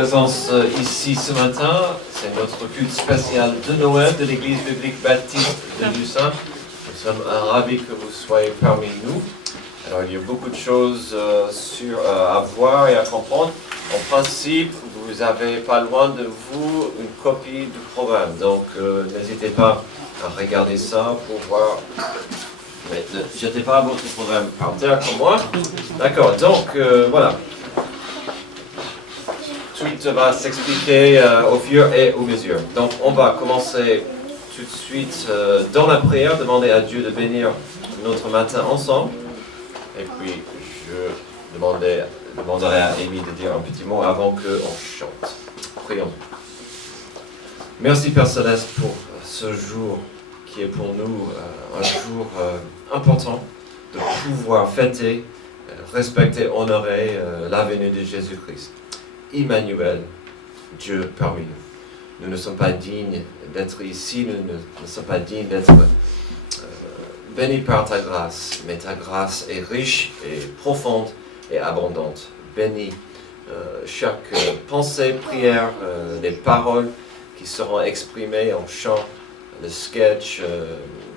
présence ici ce matin. C'est notre culte spécial de Noël de l'Église biblique baptiste de Lucin. Nous sommes ravis que vous soyez parmi nous. Alors, il y a beaucoup de choses à voir et à comprendre. En principe, vous n'avez pas loin de vous une copie du programme. Donc, n'hésitez pas à regarder ça pour voir. Mais ne jetez pas votre programme par terre comme moi. D'accord, donc voilà. Tout va s'expliquer au fur et à mesure. Donc, on va commencer tout de suite dans la prière, demander à Dieu de bénir notre matin ensemble. Et puis, je demanderai à Amy de dire un petit mot avant qu'on chante. Prions. Merci Père Céleste pour ce jour qui est pour nous un jour important de pouvoir fêter, respecter, honorer la venue de Jésus-Christ. Emmanuel, Dieu parmi nous. Nous ne sommes pas dignes d'être ici, nous ne sommes pas dignes d'être bénis par ta grâce, mais ta grâce est riche et profonde et abondante. Bénis chaque pensée, prière, les paroles qui seront exprimées en chant, le sketch,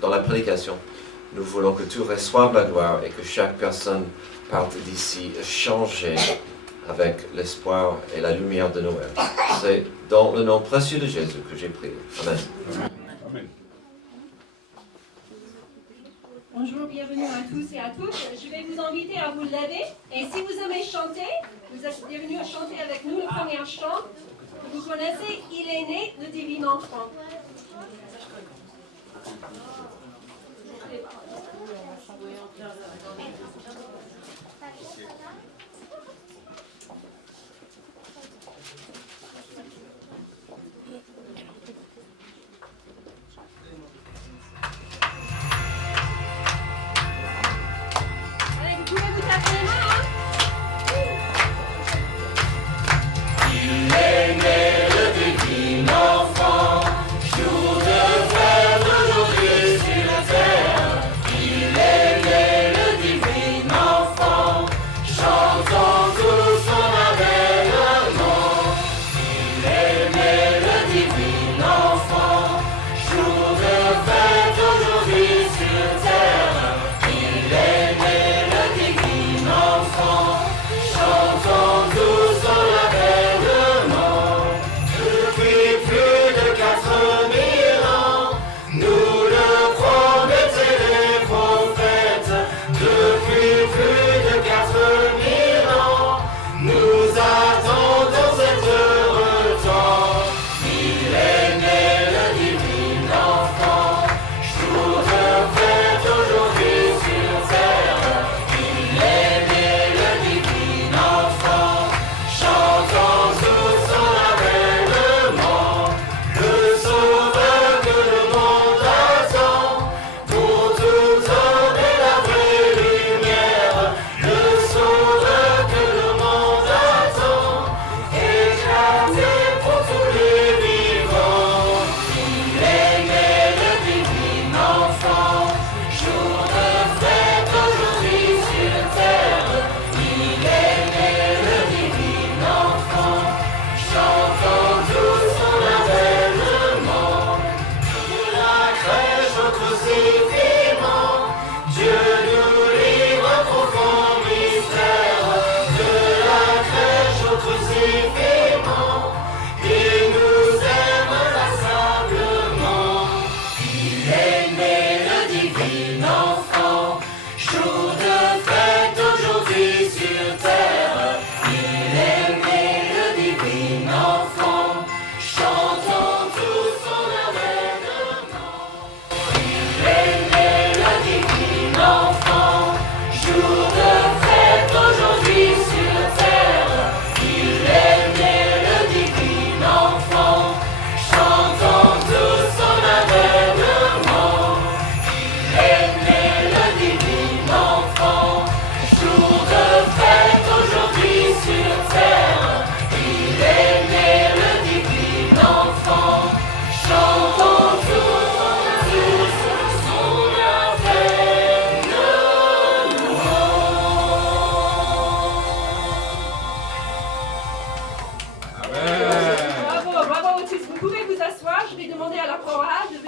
dans la prédication. Nous voulons que tu reçoives la gloire et que chaque personne parte d'ici changée avec l'espoir et la lumière de Noël. C'est dans le nom précieux de Jésus que j'ai prié. Amen. Amen. Bonjour, bienvenue à tous et à toutes. Je vais vous inviter à vous lever. Et si vous aimez chanter, vous êtes bienvenus à chanter avec nous le premier chant. Vous connaissez « Il est né, le divin enfant ». Chant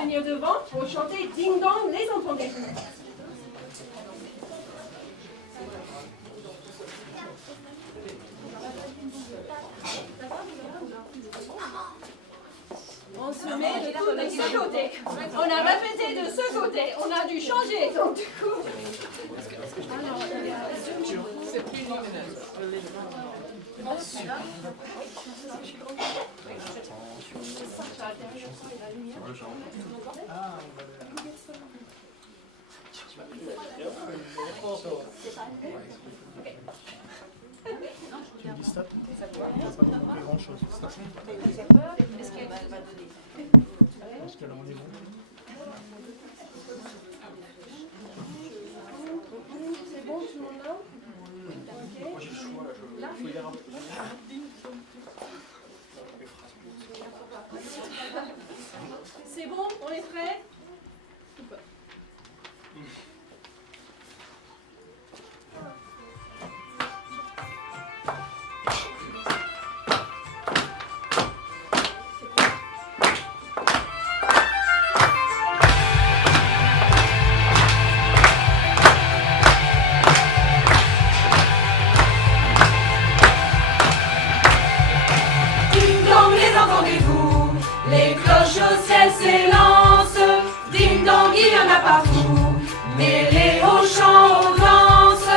venir devant pour chanter Ding Dong, les entendez-vous? On se met de ce côté. On a répété de ce côté. On a dû changer. Donc du coup. C'est plus lumineux. Tu me dis stop, tu n'as pas compris grand chose. Est-ce que là on est bon? C'est bon, tout le monde là? Moi j'ai le choix là, il faut lire un peu. C'est bon, on est prêt? Les cloches au ciel s'élancent, ding dong, il y en a partout, mêlés aux chants, aux danses.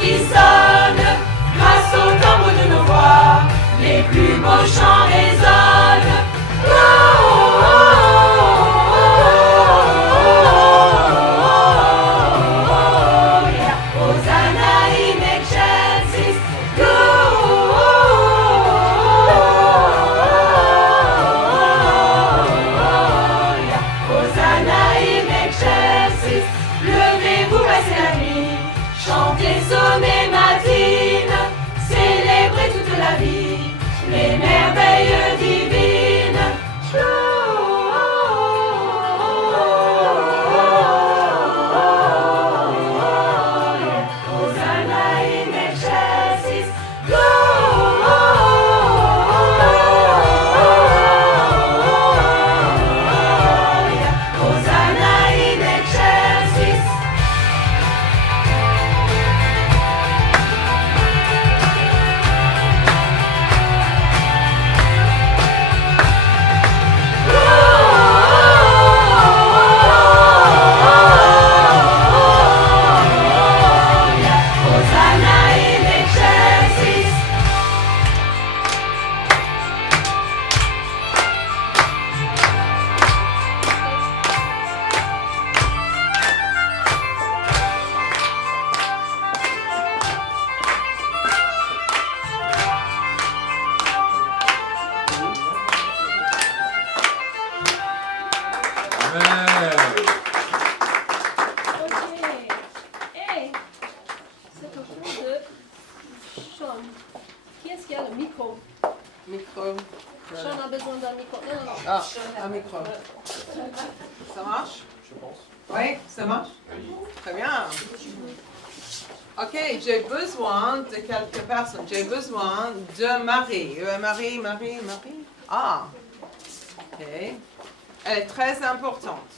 Qui sonne grâce au timbre de nos voix, les plus beaux chants résonnent. Hosanna in excelsis, Hosanna in excelsis, levez-vous, passez la nuit. Chantez, sonnez matines, célébrez toute la vie, les merveilles divines. Hosanna in excelsis, Hosanna in excelsis. Micro. Sean a besoin d'un micro. Non, non, non. Ah, un micro. Ça marche? Je pense. Oui, ça marche? Très bien. Ok, j'ai besoin de quelques personnes. J'ai besoin de Marie. Marie. Ah, ok. Elle est très importante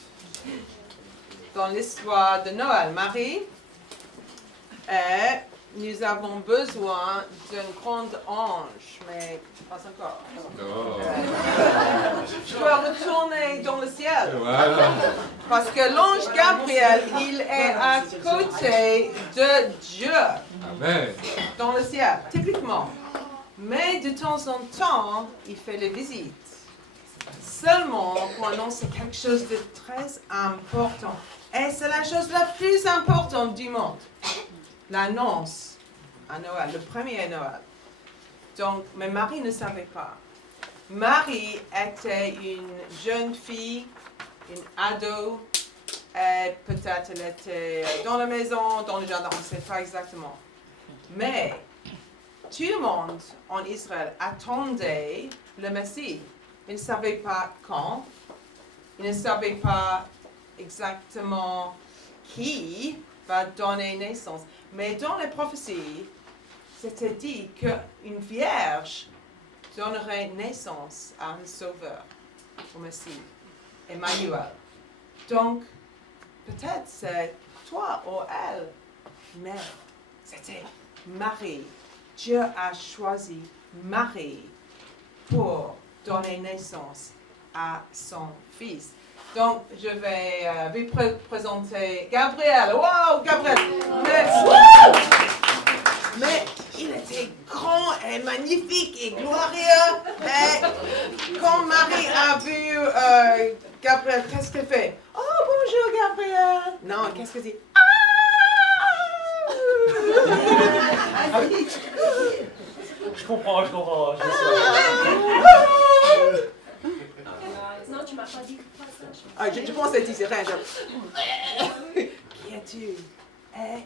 dans l'histoire de Noël. Marie, et nous avons besoin d'un grand ange, mais pas encore. Je dois retourner dans le ciel. Voilà. Parce que l'ange Gabriel, il est à côté de Dieu Amen. dans le ciel, typiquement. Mais de temps en temps, il fait les visites. Seulement pour annoncer quelque chose de très important. Et c'est la chose la plus importante du monde. L'annonce à Noël, le premier Noël. Donc, mais Marie ne savait pas. Marie était une jeune fille, une ado, et peut-être elle était dans la maison, dans le jardin, on ne sait pas exactement. Mais tout le monde en Israël attendait le Messie. Ils ne savaient pas quand, ils ne savaient pas exactement qui va donner naissance. Mais dans les prophéties, c'était dit qu'une vierge donnerait naissance à un sauveur, au Messie, Emmanuel. Donc, peut-être c'est toi ou elle, mais c'était Marie. Dieu a choisi Marie pour donner naissance à son fils. Donc, je vais vous présenter Gabriel. Wow, Gabriel! Mais il était grand et magnifique et glorieux. Et quand Marie a vu Gabriel, qu'est-ce qu'elle fait? Oh, bonjour, Gabriel! Non, qu'est-ce qu'elle dit? Je comprends, je sais. Non, tu m'as pas dit quoi ça. Je pense que c'est rien. Qui es-tu? Et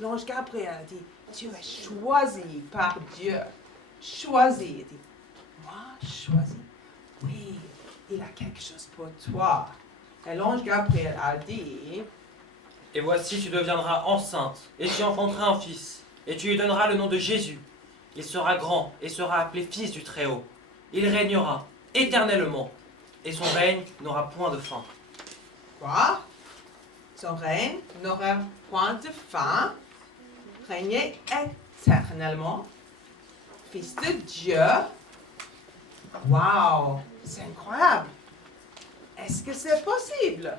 l'ange Gabriel dit, tu es choisi par Dieu. Choisi. Il dit, moi, choisi? Oui, il a quelque chose pour toi. Et l'ange Gabriel a dit, Et voici, tu deviendras enceinte, et tu enfanteras un fils, et tu lui donneras le nom de Jésus. Il sera grand, et sera appelé fils du Très-Haut. Il régnera éternellement, et son règne n'aura point de fin. quoi? Son règne n'aura point de fin. Régner éternellement. Fils de Dieu. Wow, c'est incroyable. Est-ce que c'est possible?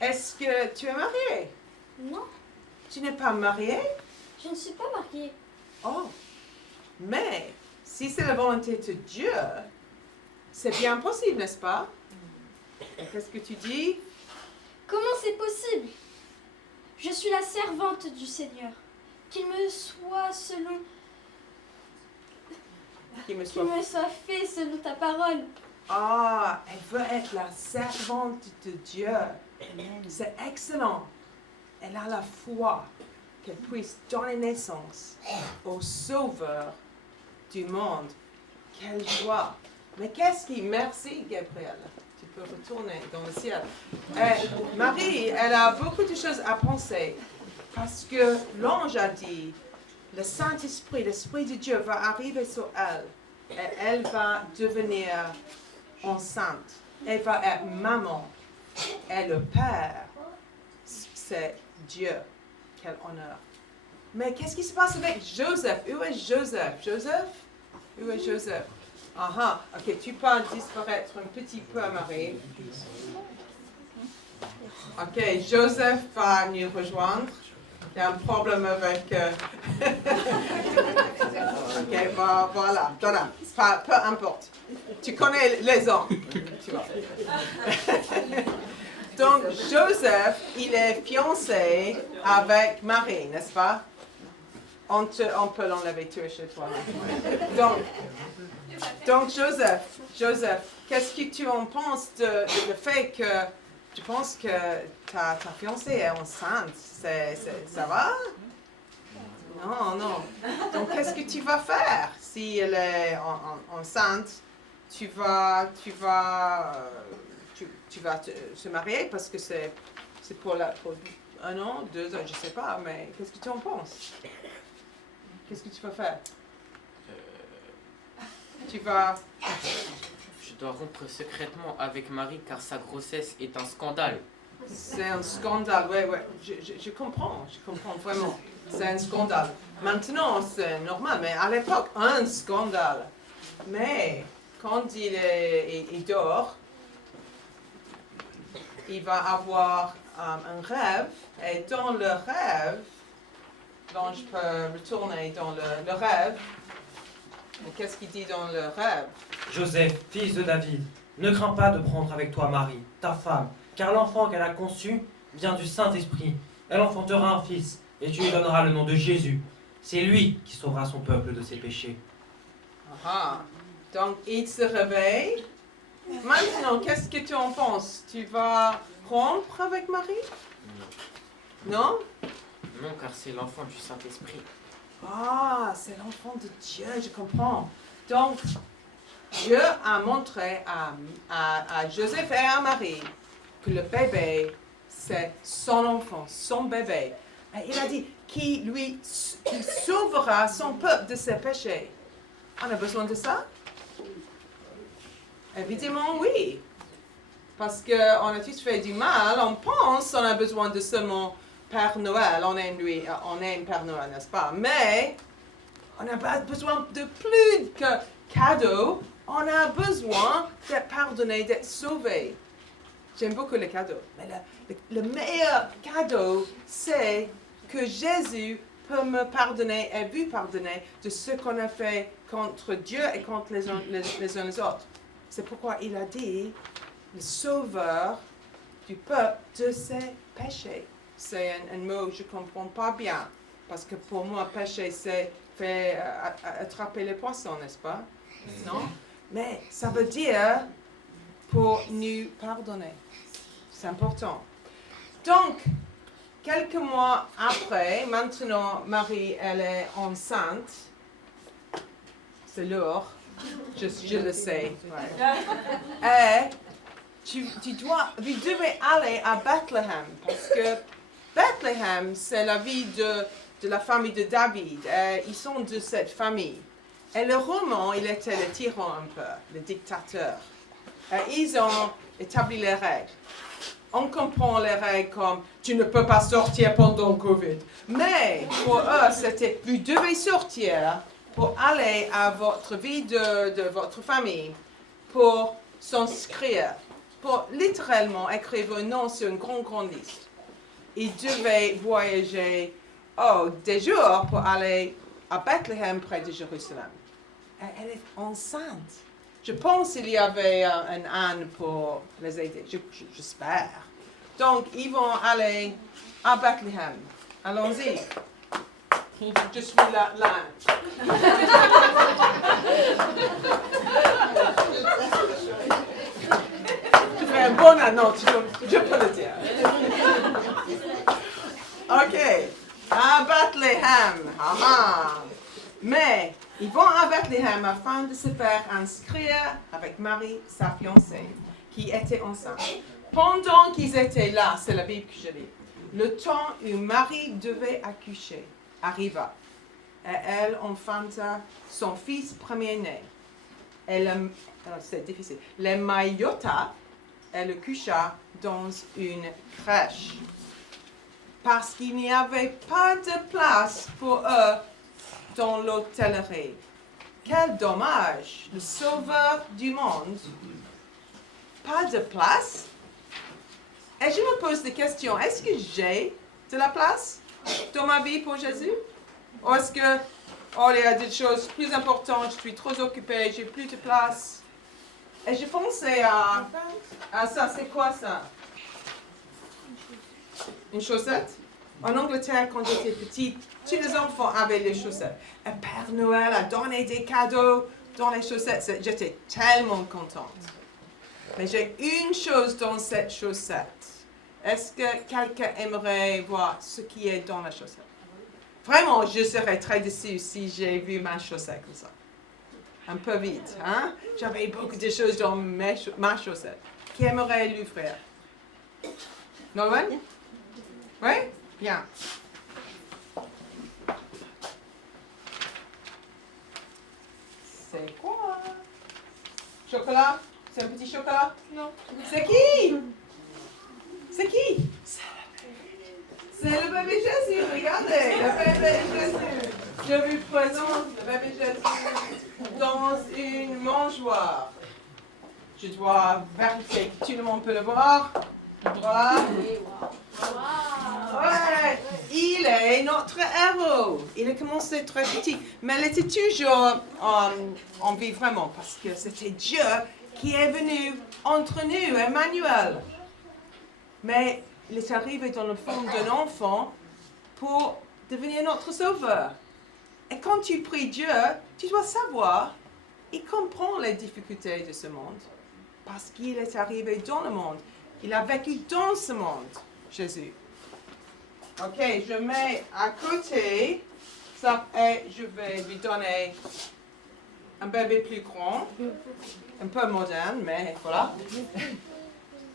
Est-ce que tu es marié? Non, Tu n'es pas marié? je ne suis pas mariée. Oh, mais si c'est la volonté de Dieu, c'est bien possible, n'est-ce pas? Et qu'est-ce que tu dis? Comment c'est possible? Je suis la servante du Seigneur. Qu'il me soit Qu'il me qu'il soit... me soit fait selon ta parole. Ah, elle veut être la servante de Dieu. C'est excellent. Elle a la foi qu'elle puisse donner naissance au Sauveur du monde. Quelle joie. Mais qu'est-ce qui... Merci, Gabriel. Tu peux retourner dans le ciel. Marie, elle a beaucoup de choses à penser. Parce que l'ange a dit, le Saint-Esprit, l'Esprit de Dieu va arriver sur elle. Et elle va devenir enceinte. Elle va être maman. Et le Père, c'est Dieu. Quel honneur. Mais qu'est-ce qui se passe avec Joseph? Où est Joseph? Joseph? Où est Joseph? Ah, ok, tu peux disparaître un petit peu, Marie. Ok, Joseph va nous rejoindre. Il y a un problème avec... Ok, voilà. Peu importe. Tu connais les hommes. Tu vois. Donc, Joseph, il est fiancé avec Marie, n'est-ce pas? On peut l'enlever, tu es chez toi. Donc Joseph, qu'est-ce que tu en penses de le fait que tu penses que ta fiancée est enceinte? Ça va? Non. Donc qu'est-ce que tu vas faire si elle est enceinte? Tu vas se marier parce que c'est pour 1 an, 2 ans, je sais pas, mais qu'est-ce que tu en penses? Qu'est-ce que tu vas faire? Tu vas... Je dois rompre secrètement avec Marie car sa grossesse est un scandale. C'est un scandale, ouais. Je comprends vraiment. C'est un scandale. Maintenant, c'est normal, mais à l'époque, un scandale. Mais quand il dort, il va avoir un rêve, et dans le rêve, l'ange peut retourner dans le rêve. Et qu'est-ce qu'il dit dans le rêve? Joseph, fils de David, ne crains pas de prendre avec toi Marie, ta femme, car l'enfant qu'elle a conçu vient du Saint-Esprit. Elle enfantera un fils, et tu lui donneras le nom de Jésus. C'est lui qui sauvera son peuple de ses péchés. Ah, Donc, il se réveille. Maintenant, qu'est-ce que tu en penses? Tu vas rompre avec Marie? Non? Non, car c'est l'enfant du Saint-Esprit. Ah, c'est l'enfant de Dieu, je comprends. Donc, Dieu a montré à Joseph et à Marie que le bébé, c'est son enfant, son bébé. Et il a dit qu'il sauvera son peuple de ses péchés. On a besoin de ça? Évidemment, oui. Parce qu'on a tous fait du mal, on pense qu'on a besoin de seulement Père Noël, on aime Père Noël, n'est-ce pas? Mais on n'a pas besoin de plus que cadeaux, on a besoin d'être pardonné, d'être sauvé. J'aime beaucoup les cadeaux, mais le meilleur cadeau, c'est que Jésus peut me pardonner et vous pardonner de ce qu'on a fait contre Dieu et contre les uns les autres. C'est pourquoi il a dit, le sauveur du peuple de ses péchés. C'est un mot que je ne comprends pas bien, parce que pour moi, péché, c'est attraper les poissons, n'est-ce pas? Non? Mais ça veut dire pour nous pardonner. C'est important. Donc, quelques mois après, maintenant, Marie, elle est enceinte. C'est lourd. Je le sais. Ouais. Et vous devez aller à Bethléem, parce que Bethléem, c'est la ville de la famille de David. Ils sont de cette famille. Et le roman, il était le tyran un peu, le dictateur. Et ils ont établi les règles. On comprend les règles comme « tu ne peux pas sortir pendant le Covid ». Mais pour eux, c'était « vous devez sortir pour aller à votre vie de votre famille, pour s'inscrire, pour littéralement écrire un nom sur une grande liste ». Ils devaient voyager des jours pour aller à Bethléem, près de Jérusalem. Et elle est enceinte. Je pense qu'il y avait un âne pour les aider, j'espère. Donc, ils vont aller à Bethléem. Allons-y. Je suis l'âne. Tu fais un bon âne, non, je peux le dire. Ok, à Bethléem. Mais ils vont à Bethléem afin de se faire inscrire avec Marie, sa fiancée, qui était enceinte. Pendant qu'ils étaient là, c'est la Bible que je lis, le temps où Marie devait accoucher arriva. Et elle enfanta son fils premier-né. C'est difficile. Les maillota, elle le coucha dans une crèche. Parce qu'il n'y avait pas de place pour eux dans l'hôtellerie. Quel dommage! Le sauveur du monde. Pas de place? Et je me pose des questions. Est-ce que j'ai de la place dans ma vie pour Jésus? Ou est-ce que, il y a des choses plus importantes, je suis trop occupée, j'ai plus de place? Et je pensais à ça. C'est quoi ça? Une chaussette? En Angleterre, quand j'étais petite, tous les enfants avaient les chaussettes. Et Père Noël a donné des cadeaux dans les chaussettes. J'étais tellement contente. Mais j'ai une chose dans cette chaussette. Est-ce que quelqu'un aimerait voir ce qui est dans la chaussette? Vraiment, je serais très déçue si j'ai vu ma chaussette comme ça. Un peu vite, hein? J'avais beaucoup de choses dans ma chaussette. Qui aimerait l'ouvrir? Norman? Oui? Bien. C'est quoi? Chocolat? C'est un petit chocolat? Non. C'est qui? C'est qui? C'est le bébé Jésus, regardez, le bébé Jésus. Je vous présente le bébé Jésus dans une mangeoire. Je dois vérifier que tout le monde peut le voir. Voilà. Ouais, il est notre héros. Il a commencé très petit, mais il était toujours en vie vraiment, parce que c'était Dieu qui est venu entre nous, Emmanuel. Mais il est arrivé dans le fond d'un enfant pour devenir notre sauveur. Et quand tu pries Dieu, tu dois savoir il comprend les difficultés de ce monde parce qu'il est arrivé dans le monde. Il a vécu dans ce monde, Jésus. Ok, je mets à côté ça et je vais lui donner un bébé plus grand, un peu moderne, mais voilà.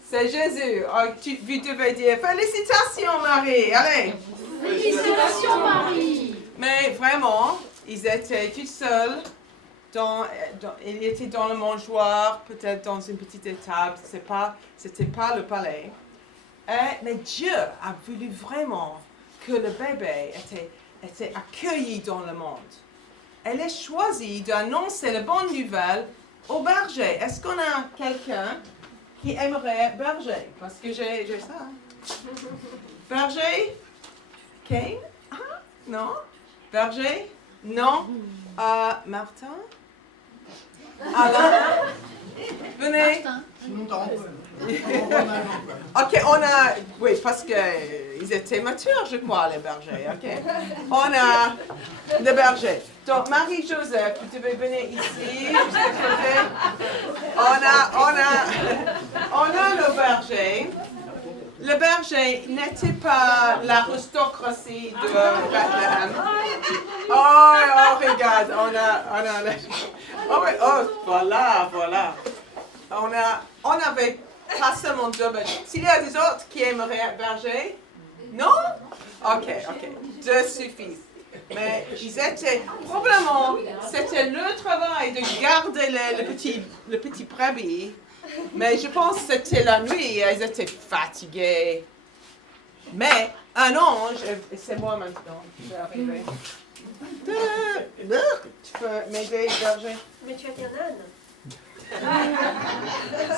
C'est Jésus. Oh, vous devez dire félicitations Marie, allez. Félicitations Marie. Mais vraiment, ils étaient tout seuls. Ils étaient dans le mangeoire, peut-être dans une petite étable. C'était pas le palais. Mais Dieu a voulu vraiment que le bébé était accueilli dans le monde. Elle a choisi d'annoncer la bonne nouvelle au berger. Est-ce qu'on a quelqu'un qui aimerait berger? Parce que j'ai ça. Berger? Kane? Ah, non? Berger? Non? Martin? Alain? Venez. Ok, on a... Oui, parce qu'ils étaient matures, je crois, les bergers. Ok. On a le berger. Donc, Marie-Joseph, vous devez venir ici, juste à côté. On a le berger. Le berger n'était pas l'aristocratie de Bethléem. Oh, regarde, voilà. On avait pas seulement deux bergers. S'il y a des autres qui aimeraient être berger? Non? Ok. Deux suffisent. Mais ils étaient, probablement, c'était leur travail de garder le petit brebis. Mais je pense que c'était la nuit, ils étaient fatigués. Mais un ange, et c'est moi maintenant, je vais arriver. Tu peux m'aider, berger? Mais tu as qu'un âne.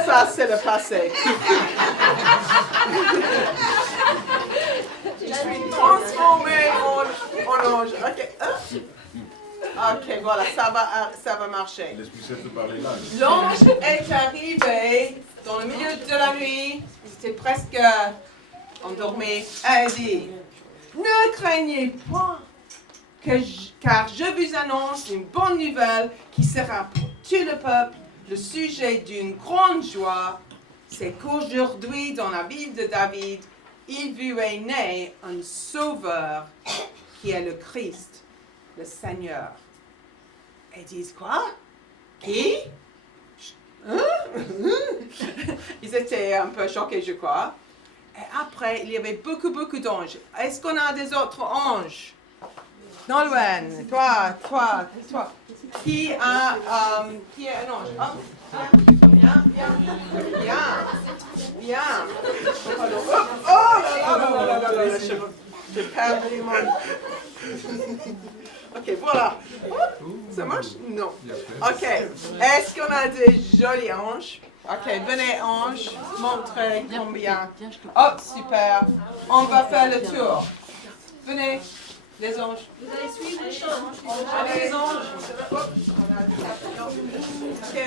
Ça, c'est le passé. Je suis transformée en ange. Ok, voilà, ça va marcher. L'ange est arrivé dans le milieu de la nuit. Ils étaient presque endormis. Elle dit, ne craignez pas, car je vous annonce une bonne nouvelle qui sera pour tout le peuple le sujet d'une grande joie. C'est qu'aujourd'hui, dans la ville de David, il vous est né un sauveur qui est le Christ, le Seigneur. Ils disent quoi? Qui? Ils étaient un peu choqués, je crois. Et après, il y avait beaucoup d'anges. Est-ce qu'on a des autres anges? Nolwenn, toi. Qui est un ange? Viens. Oh là, j'ai perdu mon... Ok, voilà. Ça marche? Non. Ok. Est-ce qu'on a des jolis anges? Ok, venez anges, montrez combien. Oh, super. On va faire le tour. Venez, les anges. Vous allez suivre le chant. Allez, les anges. Ok.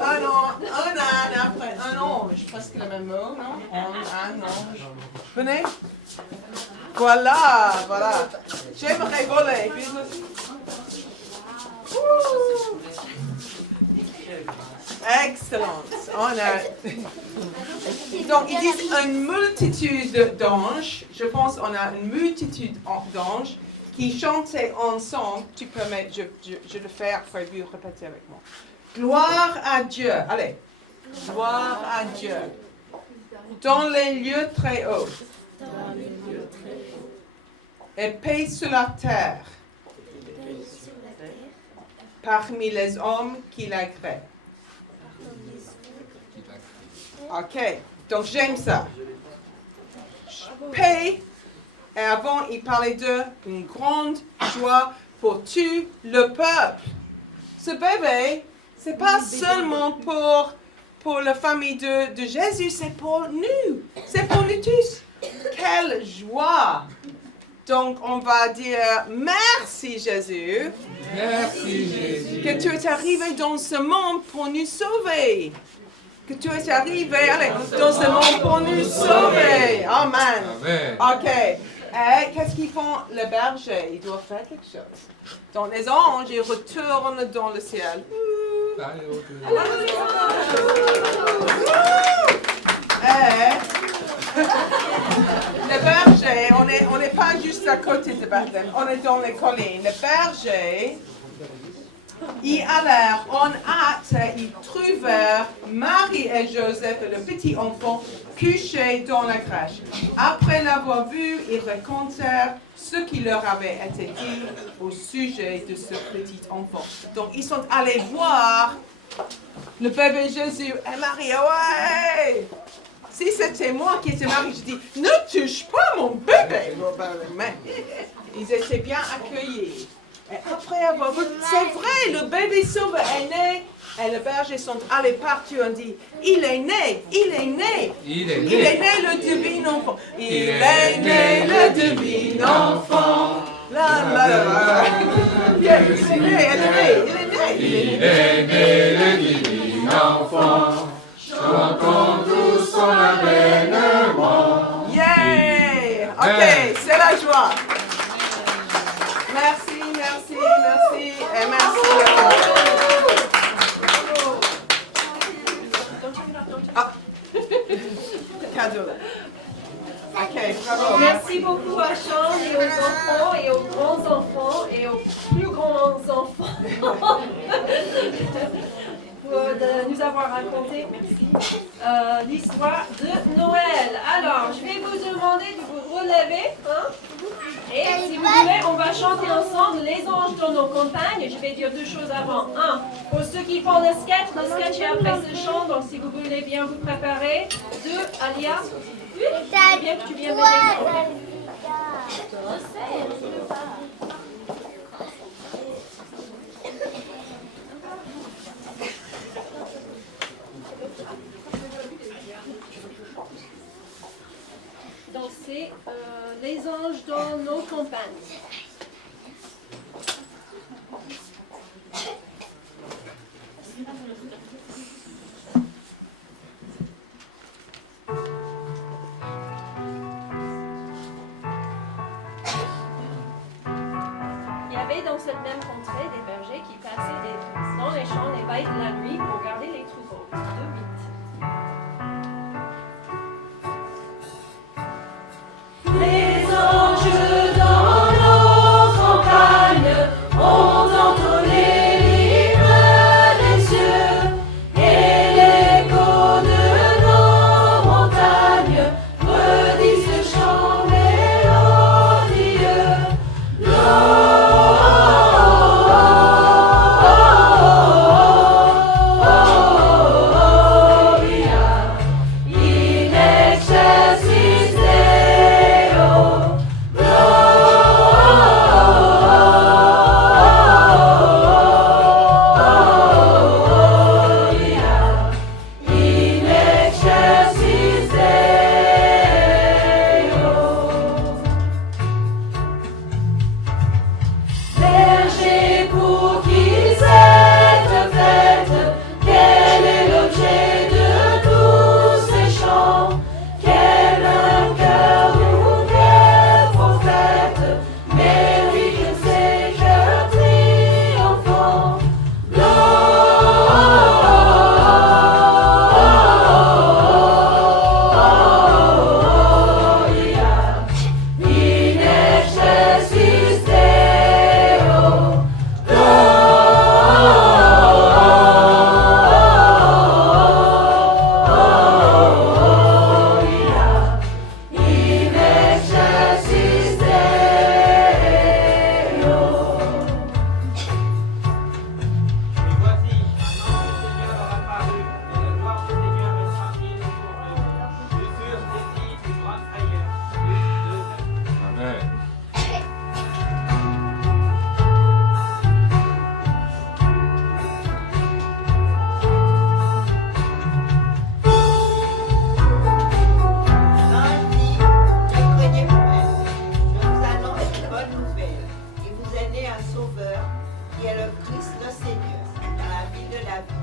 Un âne après un ange. Presque le même mot, non? Un ange. Venez. Voilà. J'aimerais voler. Excellent. Donc, ils disent une multitude d'anges. Je pense qu'on a une multitude d'anges qui chantaient ensemble. Tu peux mettre, je le fais après vous répéter avec moi. Gloire à Dieu. Allez. Gloire à Dieu. Dans les lieux très hauts. Et paix sur la terre. Parmi les hommes qu'il a créés. Ok, donc j'aime ça. Paix, et avant il parlait d'une grande joie pour tout le peuple. Ce bébé, c'est pas seulement pour la famille de Jésus, c'est pour nous. C'est pour nous tous. Quelle joie! Donc on va dire merci Jésus. Merci Jésus. Que tu es arrivé dans ce monde pour nous sauver. Que tu es arrivé dans ce monde pour nous sauver. Amen. Amen. Ok. Et qu'est-ce qu'ils font? Le berger, il doit faire quelque chose. Donc les anges, ils retournent dans le ciel. Et le berger, on n'est pas juste à côté de Bethléem, on est dans les collines. Le berger, ils allèrent en hâte, ils trouvèrent Marie et Joseph et le petit enfant couchés dans la crèche. Après l'avoir vu, ils racontèrent ce qui leur avait été dit au sujet de ce petit enfant. Donc ils sont allés voir le bébé Jésus et Marie. Ouais! Si c'était moi qui étais Marie, je dis, ne touche pas mon bébé. Mais ils étaient bien accueillis. Et après avoir vu, c'est vrai, le bébé sauveur est né. Et les bergers sont allés partout et ont dit, il est né, il est né. Il est né le divin enfant. Il est né le divin enfant. La la la. Il est né, Il est né le divin enfant. Chantons tous son avènement. Yeah! Ok, c'est la joie. Merci, merci, merci et merci. Ah. Cadeau. Ok, bravo. Merci beaucoup à Sean et aux enfants et aux grands enfants et aux plus grands enfants de nous avoir raconté l'histoire de Noël. Alors, je vais vous demander de vous relever. Et si vous voulez, on va chanter ensemble Les anges dans nos campagnes. Je vais dire deux choses avant. Un, pour ceux qui font le sketch est après ce chant. Donc, si vous voulez bien vous préparer. Deux, Alia. C'est bien que tu viennes m'aider. Donc c'est Les anges dans nos campagnes. Il y avait dans cette même contrée des bergers qui passaient dans les champs les veilles de la nuit pour garder les troupeaux. 2 mythes. Les anges dans nos campagnes ont entonné l'hymne des cieux et l'écho de nos montagnes redit ce chant mélodieux. Berger pour qui cette fête, quel est l'objet de tous ces chants? Quel un cœur ou quel prophète mérite que ces cœurs triomphants? Gloria in excelsis Deo. Gloria in excelsis Deo. Et voici, un ange du Seigneur apparut, et la gloire du Seigneur est frappée sur eux. Ils furent saisis d'une grande frayeur. Luc 2. Amen. Ne craignez point, je vous annonce une bonne nouvelle. Il vous est né un sauveur, qui est le Christ le Seigneur, dans la ville de la vie.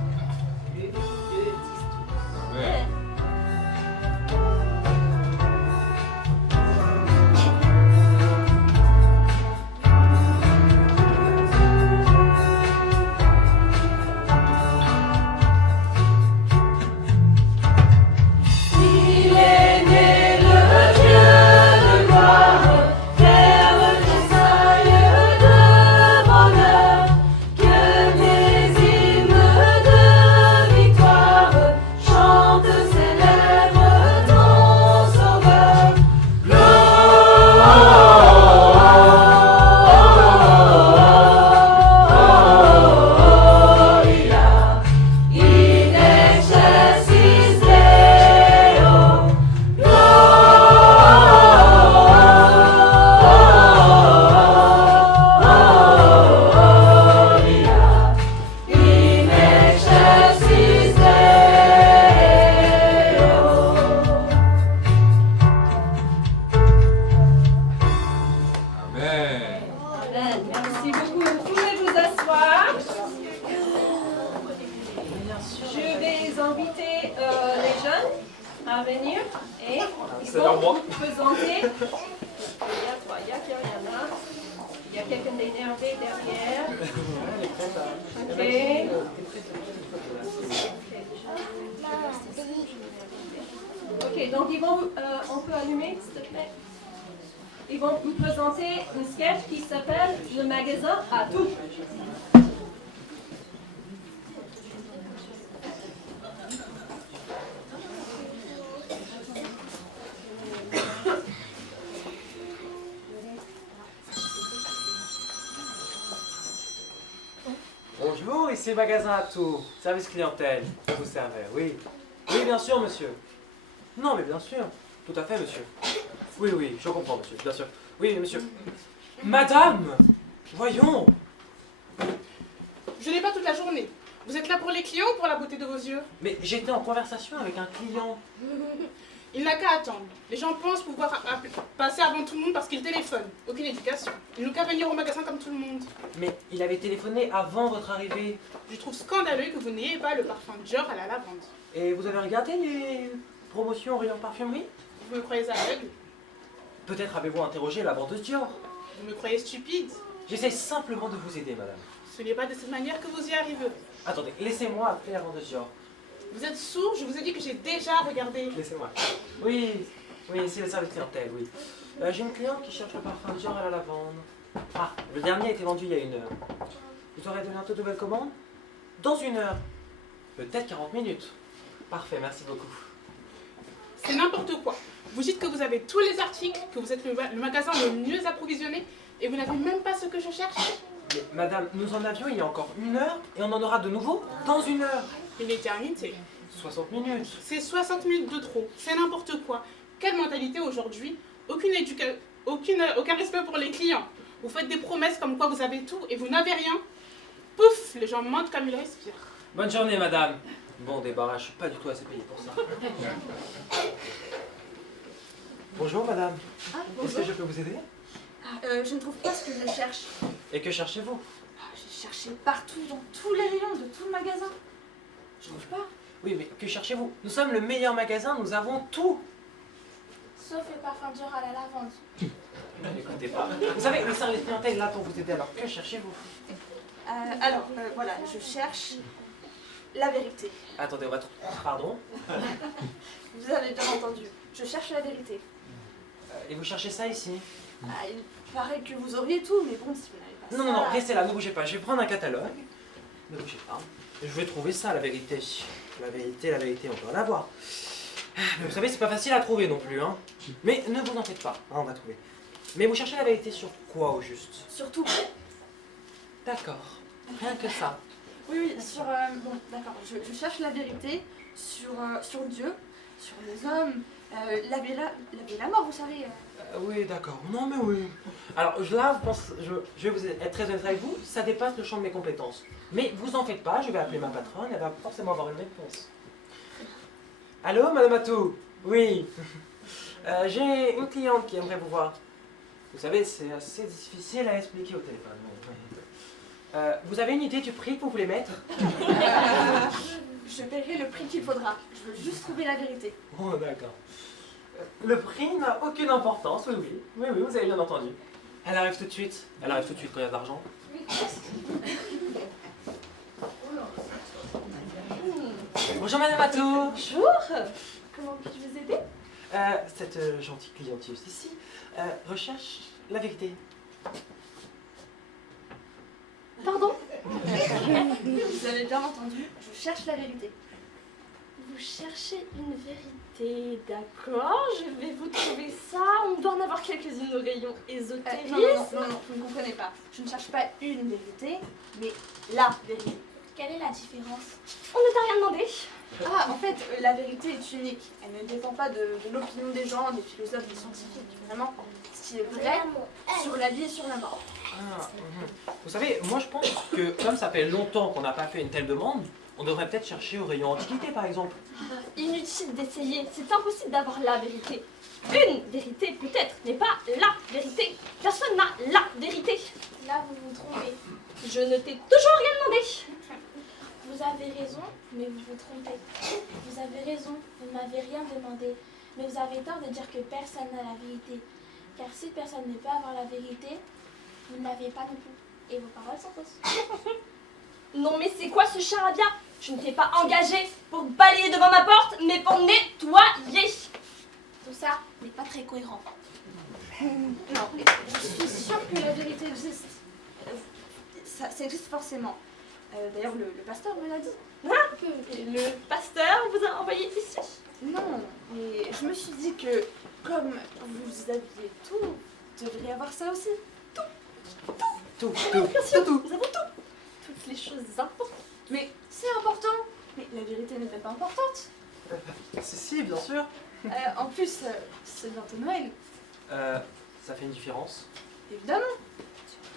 Luc 2, 10, 12. Amen. Merci beaucoup. Vous pouvez vous asseoir. Je vais inviter les jeunes à venir et ils vont vous présenter. Il y a toi, il y a Kyriana, il y a quelqu'un d'énervé derrière. Ok, donc ils vont, on peut allumer s'il te plaît. Ils vont vous présenter un sketch qui s'appelle Le magasin à tout. Bonjour, ici Magasin à tout. Service clientèle. Je vous servais, oui. Oui, bien sûr, monsieur. Non, mais bien sûr. Tout à fait, monsieur. Oui, oui, je comprends, monsieur, bien sûr. Oui, monsieur. Madame! Voyons! Je n'ai pas toute la journée. Vous êtes là pour les clients ou pour la beauté de vos yeux? Mais j'étais en conversation avec un client. Il n'a qu'à attendre. Les gens pensent pouvoir passer avant tout le monde parce qu'ils téléphonent. Aucune éducation. Il n'a qu'à venir au magasin comme tout le monde. Mais il avait téléphoné avant votre arrivée. Je trouve scandaleux que vous n'ayez pas le parfum Dior à la lavande. Et vous avez regardé les promotions au rayon parfumerie? Vous me croyez aveugle? Peut-être avez-vous interrogé la vendeuse Dior? Vous me croyez stupide? J'essaie simplement de vous aider, madame. Ce n'est pas de cette manière que vous y arriverez. Attendez, laissez-moi appeler la vendeuse Dior. Vous êtes sourd, je vous ai dit que j'ai déjà regardé. Laissez-moi. Oui, oui, c'est le service clientèle, oui. J'ai une cliente qui cherche le parfum Dior à la lavande. Ah, le dernier a été vendu il y a 1 heure. Vous aurez de bientôt de nouvelles commandes? Dans 1 heure. Peut-être 40 minutes. Parfait, merci beaucoup. C'est n'importe quoi. Vous dites que vous avez tous les articles, que vous êtes le magasin le mieux approvisionné, et vous n'avez même pas ce que je cherche. Mais madame, nous en avions il y a encore 1 heure, et on en aura de nouveau dans 1 heure. Une éternité. 60 minutes. C'est 60 minutes de trop. C'est n'importe quoi. Quelle mentalité aujourd'hui? Aucun respect pour les clients. Vous faites des promesses comme quoi vous avez tout et vous n'avez rien. Pouf, les gens mentent comme ils respirent. Bonne journée, madame. Bon débarras, je suis pas du tout assez payé pour ça. Bonjour, madame. Est-ce que je peux vous aider? Je ne trouve pas ce que je cherche. Et que cherchez-vous? J'ai cherché partout, dans tous les rayons de tout le magasin. Je trouve pas. Oui, mais que cherchez-vous? Nous sommes le meilleur magasin, nous avons tout. Sauf le parfum Dior à la lavande. N'écoutez pas. Vous savez, le service clientèle est là pour vous aider, alors que cherchez-vous? Voilà, je cherche la vérité. Attendez, on va... Pardon? Vous avez bien entendu. Je cherche la vérité. Et vous cherchez ça ici? Il paraît que vous auriez tout, mais bon, si vous n'avez pas Non, ça... non, restez là, ne bougez pas. Je vais prendre un catalogue. Ne bougez pas. Je vais trouver ça, la vérité. La vérité, on peut en avoir. Mais vous savez, c'est pas facile à trouver non plus, hein. Mais ne vous en faites pas, hein, on va trouver. Mais vous cherchez la vérité sur quoi, au juste? Sur tout. D'accord. Rien que ça. Oui, sur... bon, d'accord. Je cherche la vérité sur Dieu, sur les hommes, la vie et la mort, vous savez. Oui, d'accord. Non, mais oui. Alors, là, je vais vous être très honnête avec vous, ça dépasse le champ de mes compétences. Mais vous en faites pas, je vais appeler ma patronne, elle va forcément avoir une réponse. Allô, madame Atou? Oui. J'ai une cliente qui aimerait vous voir. Vous savez, c'est assez difficile à expliquer au téléphone. Vous avez une idée du prix que vous voulez mettre? Je paierai le prix qu'il faudra. Je veux juste trouver la vérité. Oh, d'accord. Le prix n'a aucune importance, oui, oui. Oui, oui, vous avez bien entendu. Elle arrive tout de suite. Elle arrive tout de suite quand il y a de l'argent. Bonjour, madame Atou. Bonjour. Comment puis-je vous aider? Cette gentille cliente juste ici recherche la vérité. Pardon? Vous avez bien entendu, je cherche la vérité. Vous cherchez une vérité, d'accord, je vais vous trouver ça. On doit en avoir quelques-unes au rayon ésotérique. Non, vous ne comprenez pas. Je ne cherche pas une vérité, mais la vérité. Quelle est la différence? On ne t'a rien demandé. Ah, en fait, la vérité est unique. Elle ne dépend pas de l'opinion des gens, des philosophes, des scientifiques. Vraiment, ce qui est vrai sur la vie et sur la mort. Vous savez, moi je pense que comme ça fait longtemps qu'on n'a pas fait une telle demande, on devrait peut-être chercher au rayon antiquité par exemple. Inutile d'essayer, c'est impossible d'avoir la vérité. Une vérité peut-être, mais pas la vérité. Personne n'a la vérité. Je ne t'ai toujours rien demandé. Vous avez raison, mais vous vous trompez. Vous avez raison, vous ne m'avez rien demandé. Mais vous avez tort de dire que personne n'a la vérité. Car si personne ne peut avoir la vérité, vous ne l'avez pas non plus. Et vos paroles sont fausses. Non mais c'est quoi ce charabia? Je ne t'ai pas engagé pour balayer devant ma porte, mais pour nettoyer. Tout ça n'est pas très cohérent. Non, je suis sûre que la vérité existe. Ça existe forcément. D'ailleurs, le pasteur me l'a dit. Le pasteur vous a envoyé ici? Non, mais je me suis dit que comme vous aviez tout, vous devriez avoir ça aussi. Tout. Bien sûr, nous avons tout. Toutes les choses importantes. Mais c'est important. Mais la vérité n'est pas importante. Si, bien sûr. En plus, c'est bientôt Noël. Ça fait une différence. Évidemment.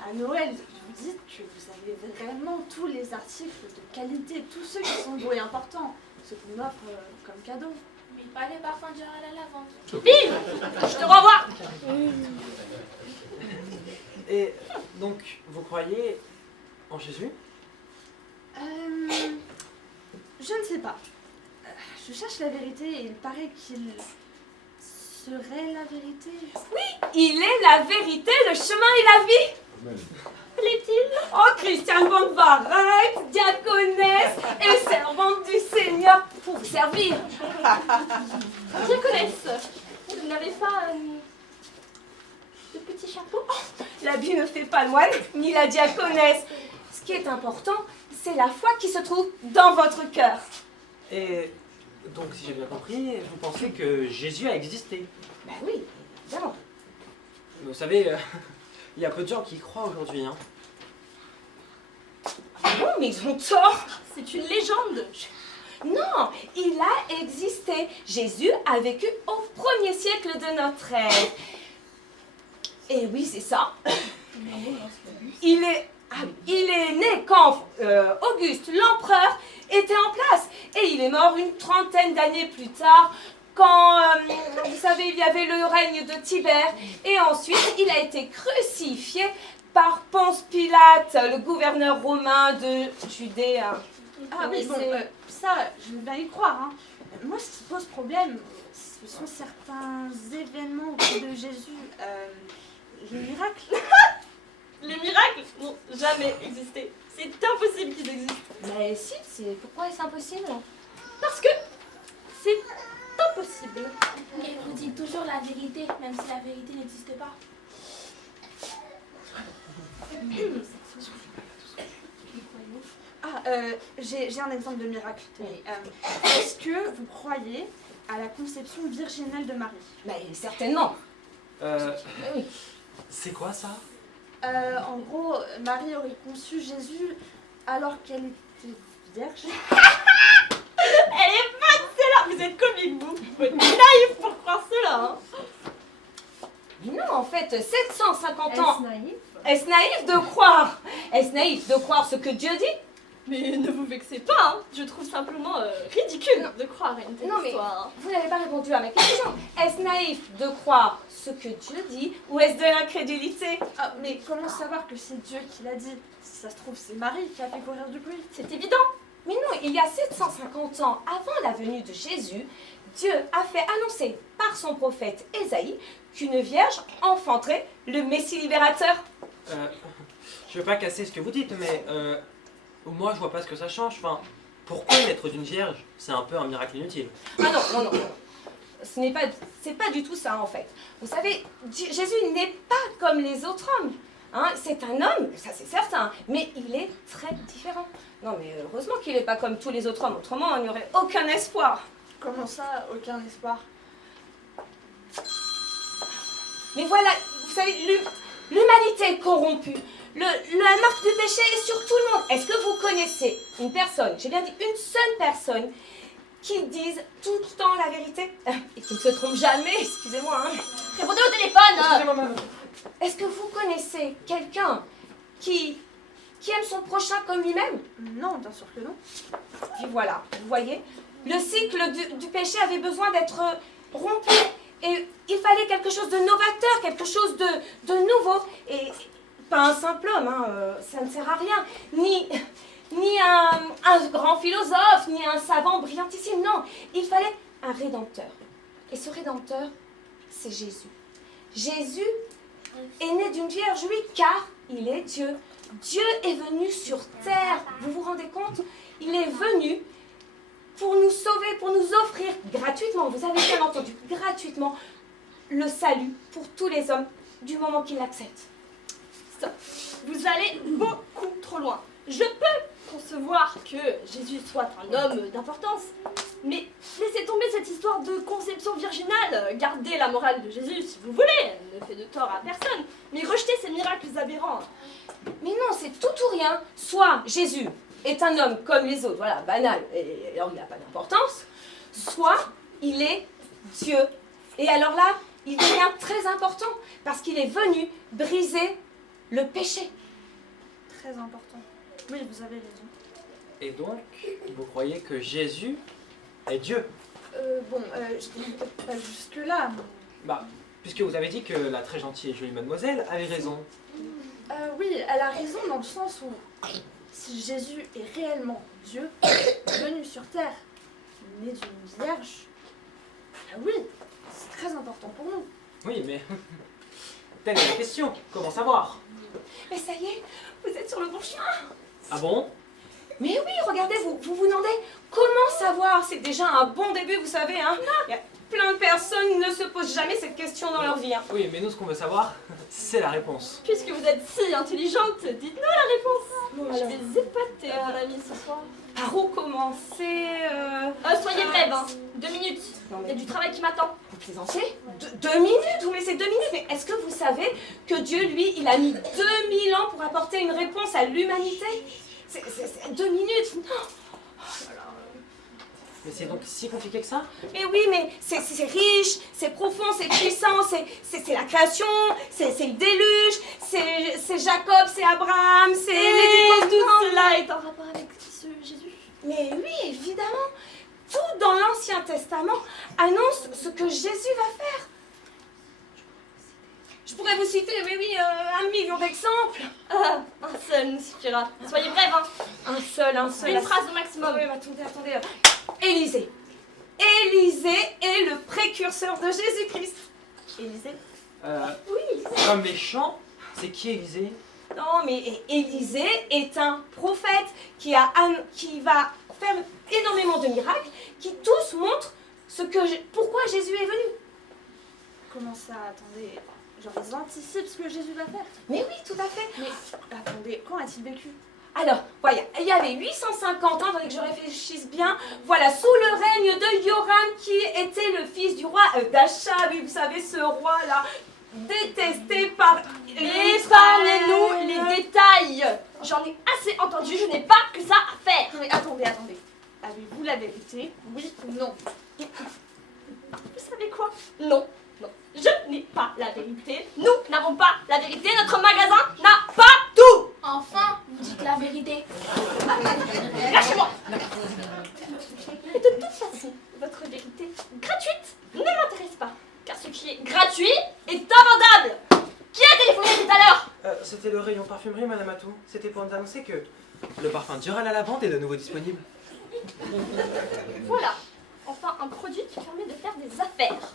À Noël, vous dites que vous avez vraiment tous les articles de qualité, tous ceux qui sont beaux et importants, ce qu'on offre comme cadeau. Mais pas les parfums du à la lavande. Vive! Je te renvoie! Et donc, vous croyez en Jésus? Je ne sais pas. Je cherche la vérité et il paraît qu'il serait la vérité. Oui, il est la vérité, le chemin et la vie. L'est-il? Oh, Christiane von Barrett, diaconesse et servante du Seigneur pour vous servir. Diaconesse, vous n'avez pas de petit chapeau? Oh, l'habit ne fait pas le moine, ni la diaconesse. Ce qui est important, c'est la foi qui se trouve dans votre cœur. Et donc, si j'ai bien compris, vous pensez que Jésus a existé? Ben oui, évidemment. Mais vous savez, il y a peu de gens qui y croient aujourd'hui. Hein. Non, mais ils ont tort. C'est une légende. Non, il a existé. Jésus a vécu au 1er siècle de notre ère. Et oui, c'est ça. Il est né quand Auguste, l'empereur, était en place. Et il est mort une trentaine d'années plus tard, quand, vous savez, il y avait le règne de Tibère. Et ensuite, il a été crucifié par Ponce Pilate, le gouverneur romain de Judée. Ah oui, bon, ça, je vais y croire. Hein. Moi, ce qui pose problème, ce sont certains événements autour de Jésus. Les miracles. Les miracles n'ont jamais existé. C'est impossible qu'ils existent. Mais si, pourquoi est-ce impossible? Parce que c'est impossible. Et vous dites toujours la vérité, même si la vérité n'existe pas. J'ai un exemple de miracle. Est-ce que vous croyez à la conception virginale de Marie? Mais certainement. C'est quoi ça? En gros, Marie aurait conçu Jésus alors qu'elle était vierge. Elle est bonne celle-là. Vous êtes comique, vous. Vous êtes naïf pour croire cela. Hein. Mais non, en fait, 750 ans. Est-ce naïf de croire? Est-ce naïf de croire ce que Dieu dit? Mais ne vous vexez pas, hein. Je trouve simplement ridicule de croire à une telle histoire. Vous n'avez pas répondu à ma question. Est-ce naïf de croire ce que Dieu dit ou est-ce de l'incrédulité? Ah, mais comment savoir que c'est Dieu qui l'a dit? Si ça se trouve, c'est Marie qui a fait courir du bruit. C'est évident. Mais non, il y a 750 ans avant la venue de Jésus, Dieu a fait annoncer par son prophète Ésaïe qu'une vierge enfanterait le Messie libérateur. Je veux pas casser ce que vous dites, mais moi je vois pas ce que ça change. Enfin, pourquoi naître d'une vierge? C'est un peu un miracle inutile. Ah non. C'est pas du tout ça en fait. Vous savez, Jésus n'est pas comme les autres hommes. Hein, c'est un homme, ça c'est certain, mais il est très différent. Non mais heureusement qu'il n'est pas comme tous les autres hommes, autrement il n'y aurait aucun espoir. Comment ça, aucun espoir? Mais voilà, vous savez, l'humanité est corrompue. La marque du péché est sur tout le monde. Est-ce que vous connaissez une personne, j'ai bien dit une seule personne, qui dise tout le temps la vérité et qui ne se trompe jamais, excusez-moi. Hein. Répondez au téléphone. Excusez-moi, maman. Est-ce que vous connaissez quelqu'un qui aime son prochain comme lui-même? Non, bien sûr que non. Et voilà, vous voyez, le cycle du péché avait besoin d'être rompu et il fallait quelque chose de novateur, quelque chose de nouveau. Et pas un simple homme, hein, ça ne sert à rien. Ni un grand philosophe, ni un savant brillantissime, non. Il fallait un rédempteur. Et ce rédempteur, c'est Jésus. Jésus est né d'une vierge, oui, car il est Dieu. Dieu est venu sur terre, vous vous rendez compte? Il est venu pour nous sauver, pour nous offrir gratuitement, vous avez bien entendu, gratuitement, le salut pour tous les hommes du moment qu'ils l'acceptent. Stop. Vous allez beaucoup trop loin. Je peux concevoir que Jésus soit un homme d'importance, mais laissez tomber cette histoire de conception virginale. Gardez la morale de Jésus si vous voulez, elle ne fait de tort à personne, mais rejetez ces miracles aberrants. Mais non, c'est tout ou rien. Soit Jésus est un homme comme les autres, voilà, banal, et alors il n'a pas d'importance, soit il est Dieu. Et alors là, il devient très important, parce qu'il est venu briser le péché. Très important. Oui, vous avez raison. Et donc, vous croyez que Jésus est Dieu? Pas jusque-là. Bah, puisque vous avez dit que la très gentille et jolie mademoiselle avait raison. Oui, elle a raison dans le sens où si Jésus est réellement Dieu, venu sur terre, né d'une vierge, oui, c'est très important pour nous. Oui, mais telle est la question. Comment savoir? Mais ça y est, vous êtes sur le bon chemin. Ah bon? Mais oui, regardez, vous vous demandez comment savoir. C'est déjà un bon début, vous savez, hein. Il y a plein de personnes ne se posent jamais cette question dans leur vie. Hein. Oui, mais nous, ce qu'on veut savoir, c'est la réponse. Puisque vous êtes si intelligente, dites-nous la réponse. Bon, Je vais épater mon ami ce soir. Par où commencer Soyez brève, hein. 2 minutes. Il y a du travail qui m'attend. Vous plaisantez? 2 minutes? Vous me laissez 2 minutes? Mais est-ce que vous savez que Dieu, lui, il a mis 2000 ans pour apporter une réponse à l'humanité? C'est 2 minutes. Non. Mais c'est donc si compliqué que ça? Mais oui, mais c'est riche, c'est profond, c'est puissant, c'est la création, c'est le déluge, c'est Jacob, c'est Abraham, c'est... Tout cela est en rapport avec ce Jésus. Mais oui, évidemment. Tout dans l'Ancien Testament annonce ce que Jésus va faire. Je pourrais vous citer, mais oui, 1 million d'exemples. Un seul nous suffira. Soyez brève, hein. Un seul. Une phrase au maximum. Oui, attendez. Élisée. Élisée est le précurseur de Jésus-Christ. Élisée? Oui. Comme méchant, c'est qui Élisée? Non, mais Élisée est un prophète qui va faire énormément de miracles, qui tous montrent pourquoi Jésus est venu. Comment ça? Attendez. Genre, ils anticipent ce que Jésus va faire. Mais oui, tout à fait. Mais attendez, quand a-t-il vécu? Alors, voilà, il y avait 850 ans, attendez que je réfléchisse bien, voilà, sous le règne de Yoram, qui était le fils du roi d'Achab, oui, vous savez, ce roi-là, détesté par... Épargnez-nous les détails. J'en ai assez entendu, je n'ai pas que ça à faire. Mais attendez. Avez-vous la vérité? Oui ou non? Vous savez quoi? Non. Je n'ai pas la vérité. Nous n'avons pas la vérité. Notre magasin n'a pas tout. Enfin, vous dites la vérité. Lâchez-moi. Et de toute façon, votre vérité gratuite ne m'intéresse pas. Car ce qui est gratuit est invendable. Qui a téléphoné tout à l'heure? C'était le rayon parfumerie, Madame Atou. C'était pour nous annoncer que le parfum Dural à la vente est de nouveau disponible. Voilà. Enfin, un produit qui permet de faire des affaires.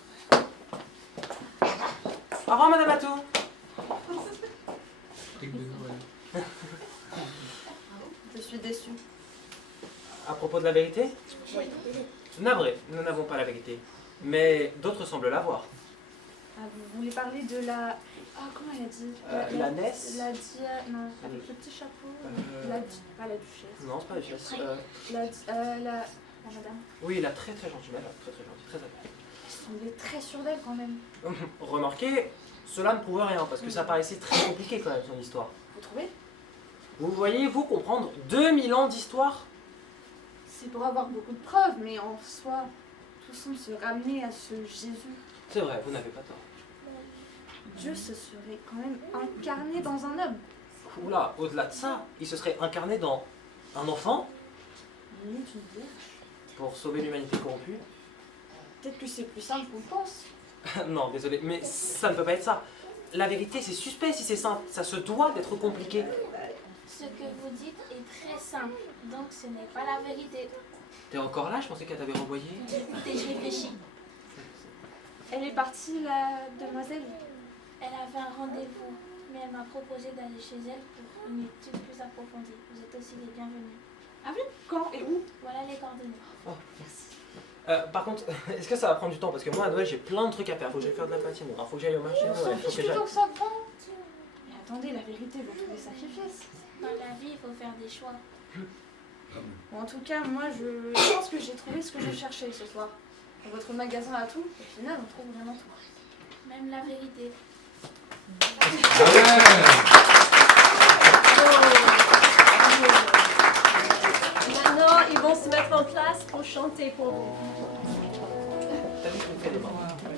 Au revoir, Madame Atou. Je suis déçue. À propos de la vérité? Oui. Navré, nous n'avons pas la vérité. Mais d'autres semblent l'avoir. Ah, vous voulez parler de la... Ah, comment elle a dit? La Ness? Non, avec le petit chapeau. Pas la duchesse. Non, c'est pas la duchesse. La madame. Oui, la très très gentille madame, très gentille, très agréable. Elle semblait très sûre d'elle quand même. Remarquez, cela ne prouve rien, parce que ça paraissait très compliqué quand même son histoire. Vous trouvez? Vous voyez-vous comprendre 2000 ans d'histoire? C'est pour avoir beaucoup de preuves, mais en soi, tout semble se ramener à ce Jésus. C'est vrai, vous n'avez pas tort. Dieu se serait quand même incarné dans un homme. Oula, au-delà de ça, il se serait incarné dans un enfant? Né d'une vierge. Pour sauver l'humanité corrompue? Peut-être que c'est plus simple qu'on pense. Non, désolé, mais ça ne peut pas être ça. la vérité, c'est suspect si c'est simple. Ça se doit d'être compliqué. Ce que vous dites est très simple, donc ce n'est pas la vérité. T'es encore là? Je pensais qu'elle t'avait renvoyé. Écoutez, je réfléchis. Elle est partie, la demoiselle. Elle avait un rendez-vous, mais elle m'a proposé d'aller chez elle pour une étude plus approfondie. Vous êtes aussi les bienvenus. Ah oui? Quand et où? Voilà les coordonnées. Oh, merci. Par contre, est-ce que ça va prendre du temps? Parce que moi, à Noël, j'ai plein de trucs à faire. Faut que j'aille faire de la patinoire, faut que j'aille au marché. On s'en Noël, faut fiche que j'aille. plutôt que ça prend. Mais attendez, la vérité vaut tous les sacrifices. Dans la vie, il faut faire des choix. Bon, en tout cas, moi, je pense que j'ai trouvé ce que je cherchais ce soir. Votre magasin a tout, au final, on trouve vraiment tout. Même la vérité. Maintenant, ils vont se mettre en place pour chanter pour vous. T'as vu qu'on fait des mains?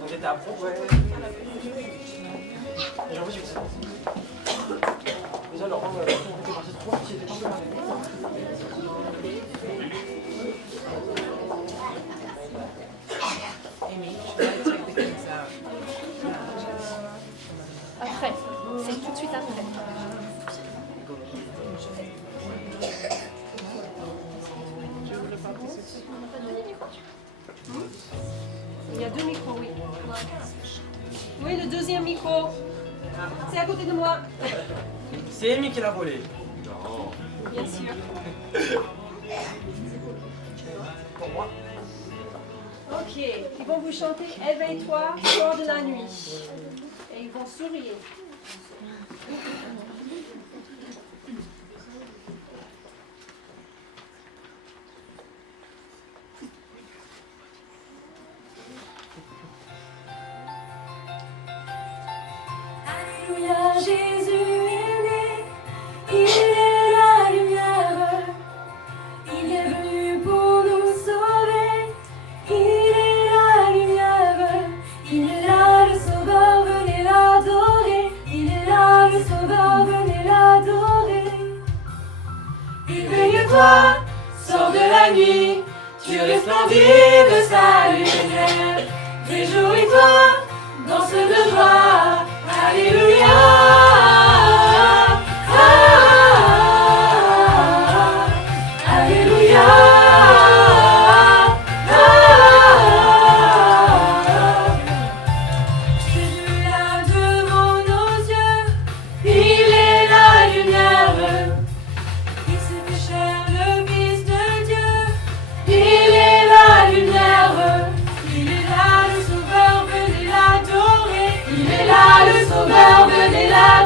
On était à fond, ouais. J'ai envie de ça. Déjà, alors, on était parti de 3, puis c'était pas mal. Après, c'est tout de suite après. Il y a 2 micros, oui. Oui, le deuxième micro. C'est à côté de moi. C'est Amy qui l'a volé. Non. Bien sûr. Pour moi. Ok, ils vont vous chanter Éveille-toi, sors de la nuit. Et ils vont sourire. Alléluia, Jésus est né, il est la lumière, il est venu pour nous sauver, il est la lumière, il est là le sauveur, venez l'adorer, il est là le sauveur, venez l'adorer. Éveille-toi, sors de la nuit, tu resplendis de sa lumière, réjouis-toi, danse de joie. Alléluia, Alléluia, Jésus est là devant nos yeux, il est la lumière, il s'est fait chair, le Fils de Dieu, il est la lumière, il est là le Sauveur, venez l'adorer. Il est là le Sauveur, venez l'adorer.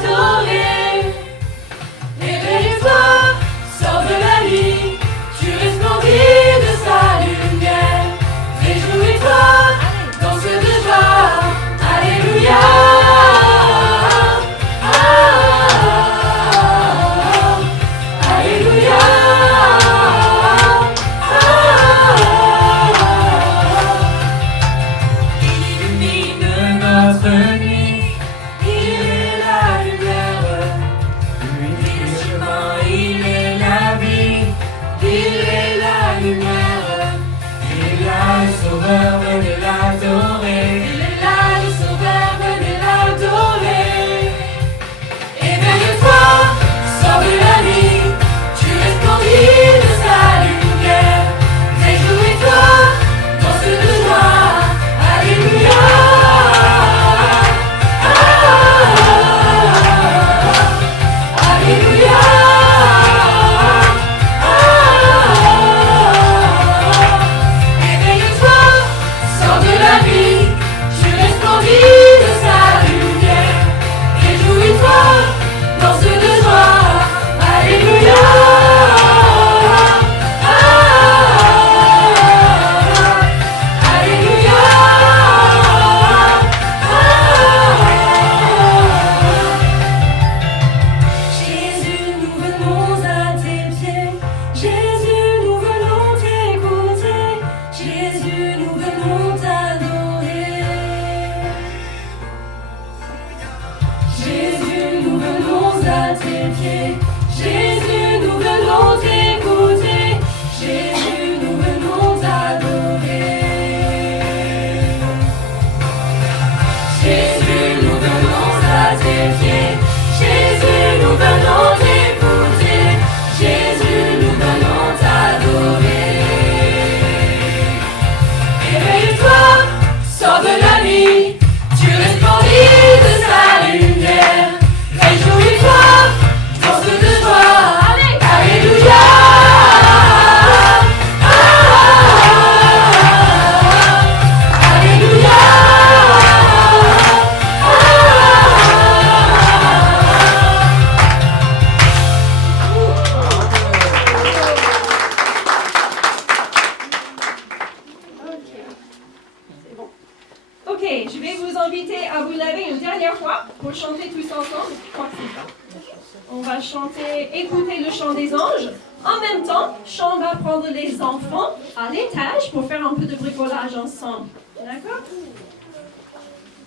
chanter, écouter le chant des anges. En même temps, Sean va prendre les enfants à l'étage pour faire un peu de bricolage ensemble. D'accord?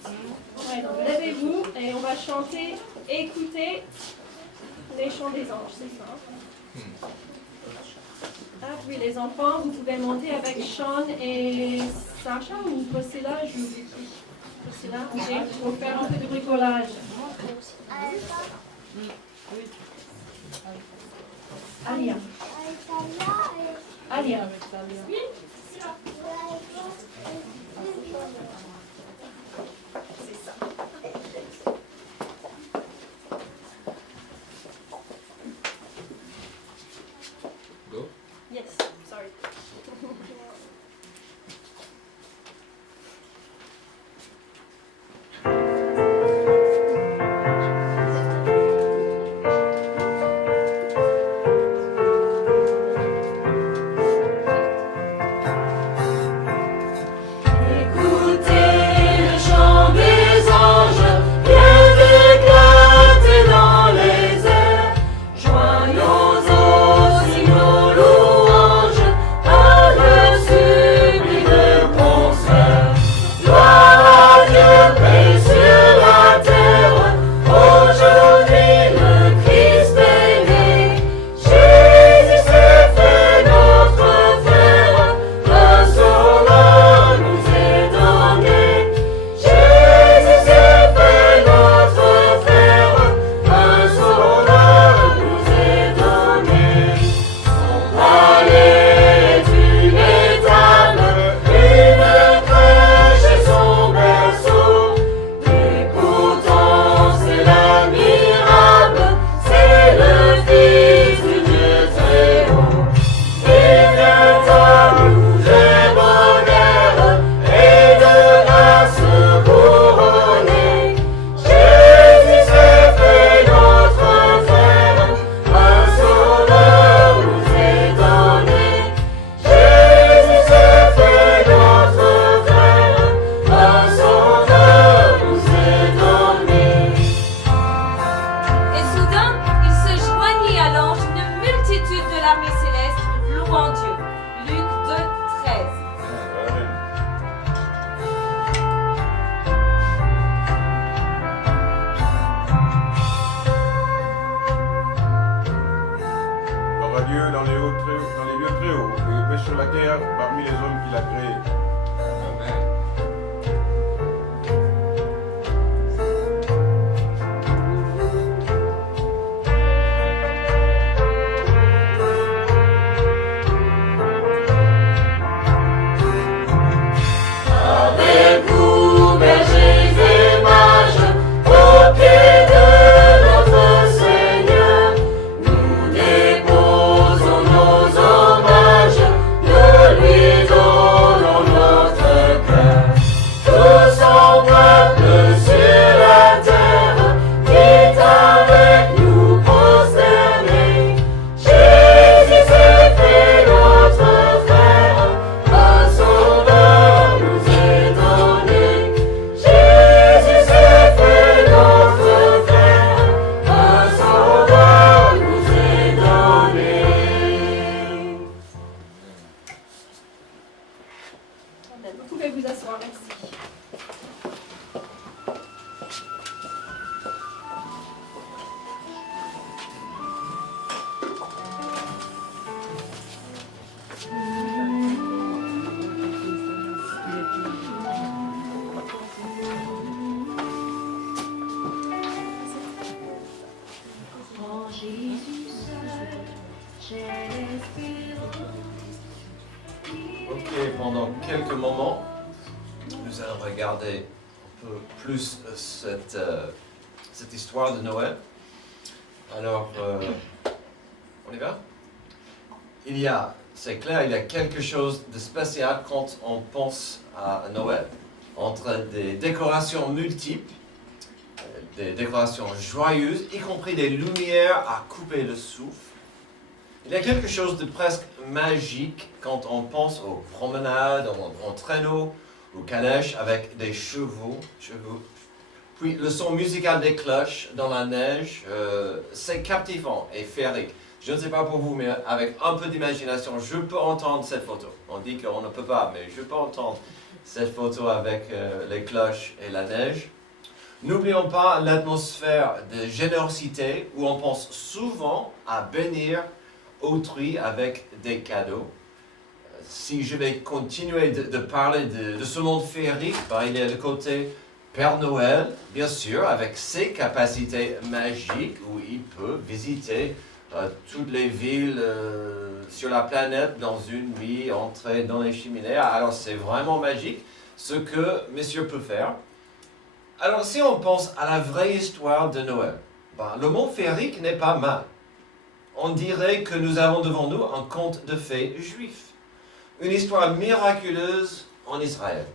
Ouais, donc levez-vous et on va chanter, écouter les chants des anges, c'est ça? Ah oui, les enfants, vous pouvez monter avec Sean et Sacha ou Priscilla, Priscilla, ok, pour faire un peu de bricolage. Alia. Alia. Oui. C'est ça. Go. Yes, sorry. Ok, pendant quelques moments, nous allons regarder un peu plus cette histoire de Noël. Alors, on y va? C'est clair, il y a quelque chose de spécial quand on pense à Noël, entre des décorations multiples, des décorations joyeuses, y compris des lumières à couper le souffle. Il y a quelque chose de presque magique quand on pense aux promenades, en traîneau, aux calèches avec des chevaux Puis le son musical des cloches dans la neige, c'est captivant et féerique. Je ne sais pas pour vous, mais avec un peu d'imagination, je peux entendre cette photo. On dit qu'on ne peut pas, mais je peux entendre cette photo avec les cloches et la neige. N'oublions pas l'atmosphère de générosité où on pense souvent à bénir autrui avec des cadeaux. Si je vais continuer de parler de ce monde féerique, il y a le côté Père Noël, bien sûr, avec ses capacités magiques où il peut visiter toutes les villes sur la planète dans une nuit, entrer dans les cheminées. Alors c'est vraiment magique ce que Monsieur peut faire. Alors si on pense à la vraie histoire de Noël, le monde féerique n'est pas mal. On dirait que nous avons devant nous un conte de fées juif. Une histoire miraculeuse en Israël.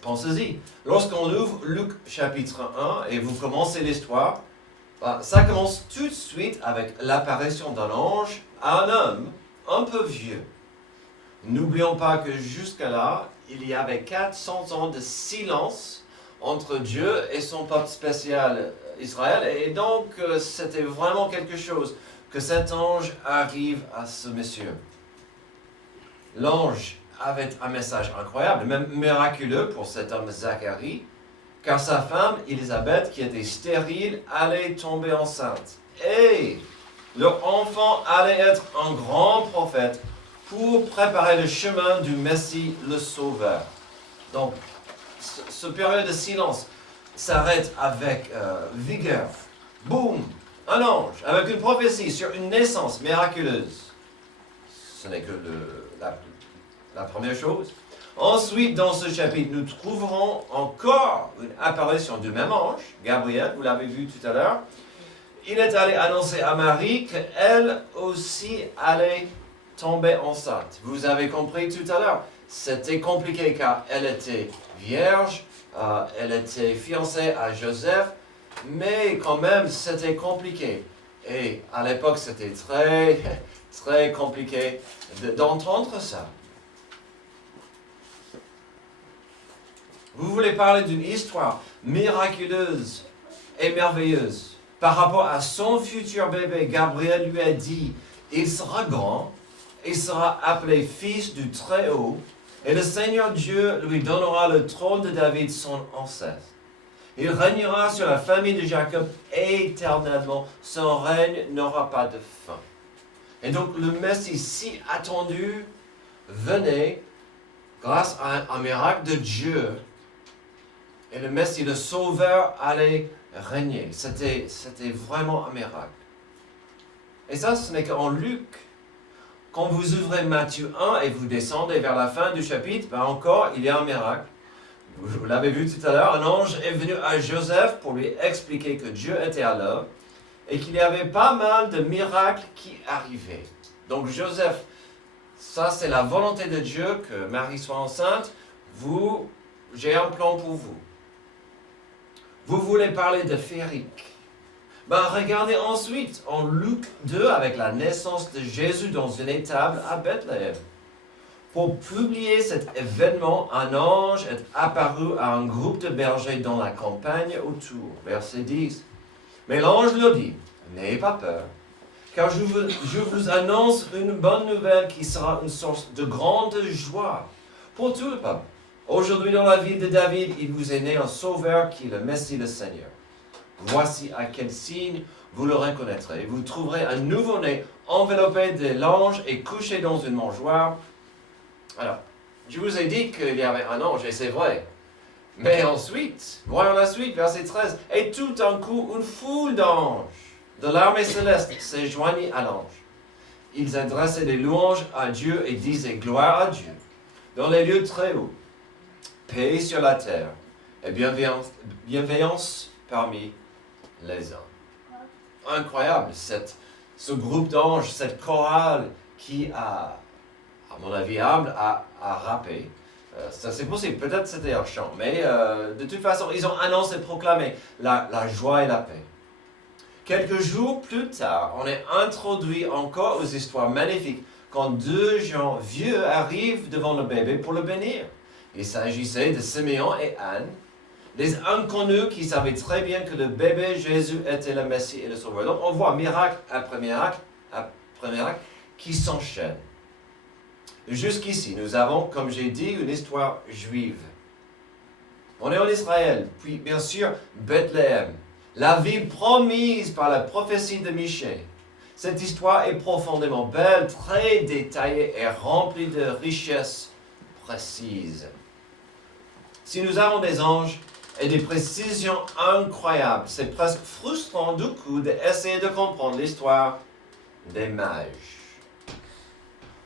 Pensez-y, lorsqu'on ouvre Luc chapitre 1 et vous commencez l'histoire, ça commence tout de suite avec l'apparition d'un ange à un homme un peu vieux. N'oublions pas que jusqu'à là, il y avait 400 ans de silence entre Dieu et son peuple spécial Israël, et donc c'était vraiment quelque chose que cet ange arrive à ce monsieur. L'ange avait un message incroyable, même miraculeux pour cet homme Zacharie, car sa femme Élisabeth, qui était stérile, allait tomber enceinte. Et leur enfant allait être un grand prophète pour préparer le chemin du Messie, le Sauveur. Donc, ce période de silence s'arrête avec vigueur. Boum! Un ange avec une prophétie sur une naissance miraculeuse. Ce n'est que la première chose. Ensuite, dans ce chapitre, nous trouverons encore une apparition du même ange, Gabriel, vous l'avez vu tout à l'heure. Il est allé annoncer à Marie qu'elle aussi allait tomber enceinte. Vous avez compris tout à l'heure, c'était compliqué car elle était vierge, elle était fiancée à Joseph, mais quand même c'était compliqué. Et à l'époque c'était très compliqué d'entendre ça. Vous voulez parler d'une histoire miraculeuse et merveilleuse. Par rapport à son futur bébé, Gabriel lui a dit, il sera grand, il sera appelé fils du Très-Haut, et le Seigneur Dieu lui donnera le trône de David, son ancêtre. Il régnera sur la famille de Jacob éternellement, son règne n'aura pas de fin. Et donc le Messie si attendu venait grâce à un miracle de Dieu. Et le Messie, le Sauveur, allait régner. C'était vraiment un miracle. Et ça, ce n'est qu'en Luc. Quand vous ouvrez Matthieu 1 et vous descendez vers la fin du chapitre, encore, il y a un miracle. Vous l'avez vu tout à l'heure, un ange est venu à Joseph pour lui expliquer que Dieu était à l'œuvre et qu'il y avait pas mal de miracles qui arrivaient. Donc Joseph, ça c'est la volonté de Dieu que Marie soit enceinte. J'ai un plan pour vous. Vous voulez parler de féerique. Regardez ensuite en Luc 2 avec la naissance de Jésus dans une étable à Bethléem. Pour publier cet événement, un ange est apparu à un groupe de bergers dans la campagne autour. Verset 10. Mais l'ange leur dit, n'ayez pas peur, car je vous annonce une bonne nouvelle qui sera une source de grande joie pour tout le peuple. Aujourd'hui, dans la ville de David, il vous est né un sauveur qui est le Messie, le Seigneur. Voici à quel signe vous le reconnaîtrez. Vous trouverez un nouveau-né enveloppé de l'ange et couché dans une mangeoire. Alors, je vous ai dit qu'il y avait un ange, et c'est vrai. Mais ensuite, voyons la suite, verset 13. Et tout d'un coup, une foule d'anges de l'armée céleste s'est joignée à l'ange. Ils adressaient des louanges à Dieu et disaient gloire à Dieu dans les lieux très hauts, paix sur la terre et bienveillance parmi les hommes. Incroyable, ce groupe d'anges, cette chorale qui a, à mon avis humble, a rappé. Ça c'est possible, peut-être c'était un chant, mais de toute façon, ils ont annoncé et proclamé la joie et la paix. Quelques jours plus tard, on est introduit encore aux histoires magnifiques quand deux gens vieux arrivent devant le bébé pour le bénir. Il s'agissait de Siméon et Anne. Des inconnus qui savaient très bien que le bébé Jésus était le Messie et le Sauveur. Donc on voit miracle après miracle qui s'enchaînent. Jusqu'ici, nous avons, comme j'ai dit, une histoire juive. On est en Israël, puis bien sûr Bethléem, la ville promise par la prophétie de Michée. Cette histoire est profondément belle, très détaillée et remplie de richesses précises. Si nous avons des anges et des précisions incroyables, c'est presque frustrant du coup d'essayer de comprendre l'histoire des mages.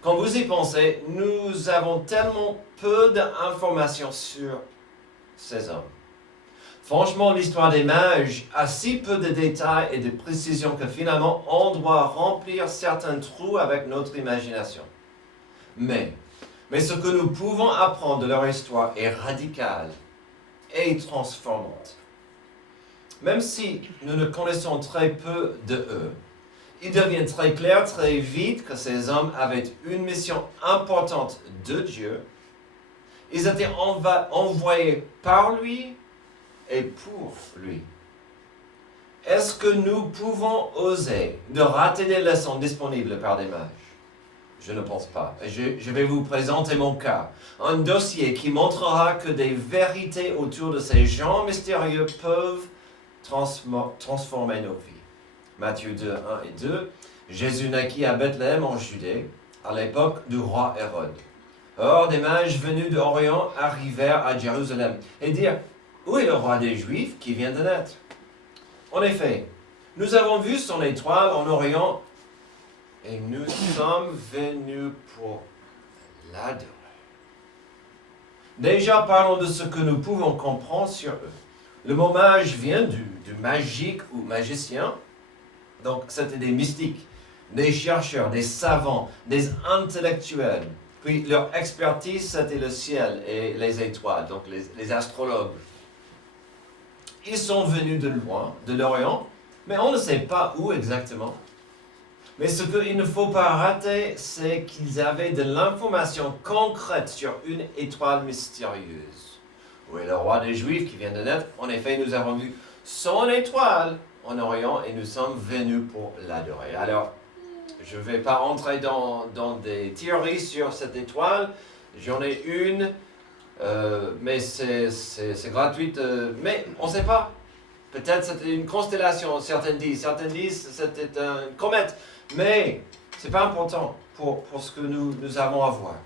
Quand vous y pensez, nous avons tellement peu d'informations sur ces hommes. Franchement, l'histoire des mages a si peu de détails et de précisions que finalement, on doit remplir certains trous avec notre imagination. Mais ce que nous pouvons apprendre de leur histoire est radical et transformante. Même si nous ne connaissons très peu de eux, il devient très clair très vite que ces hommes avaient une mission importante de Dieu. Ils étaient envoyés par lui et pour lui. Est-ce que nous pouvons oser de rater des leçons disponibles par des mages? Je ne pense pas. Je vais vous présenter mon cas. Un dossier qui montrera que des vérités autour de ces gens mystérieux peuvent transformer nos vies. Matthieu 2, 1 et 2. Jésus naquit à Bethléem en Judée, à l'époque du roi Hérode. Or, des mages venus d'Orient arrivèrent à Jérusalem et dirent: où est le roi des Juifs qui vient de naître? En effet, nous avons vu son étoile en Orient et nous sommes venus pour l'adorer. Déjà, parlons de ce que nous pouvons comprendre sur eux. Le mot mage vient du magique ou magicien. Donc, c'était des mystiques, des chercheurs, des savants, des intellectuels. Puis, leur expertise, c'était le ciel et les étoiles, donc les astrologues. Ils sont venus de loin, de l'Orient, mais on ne sait pas où exactement. Mais ce qu'il ne faut pas rater, c'est qu'ils avaient de l'information concrète sur une étoile mystérieuse. Où est le roi des Juifs qui vient de naître? En effet, nous avons vu son étoile en Orient et nous sommes venus pour l'adorer. Alors, je ne vais pas entrer dans des théories sur cette étoile. J'en ai une, mais c'est gratuite. Mais on ne sait pas. Peut-être c'était une constellation, certains disent c'était une comète. Mais ce n'est pas important pour ce que nous avons à voir.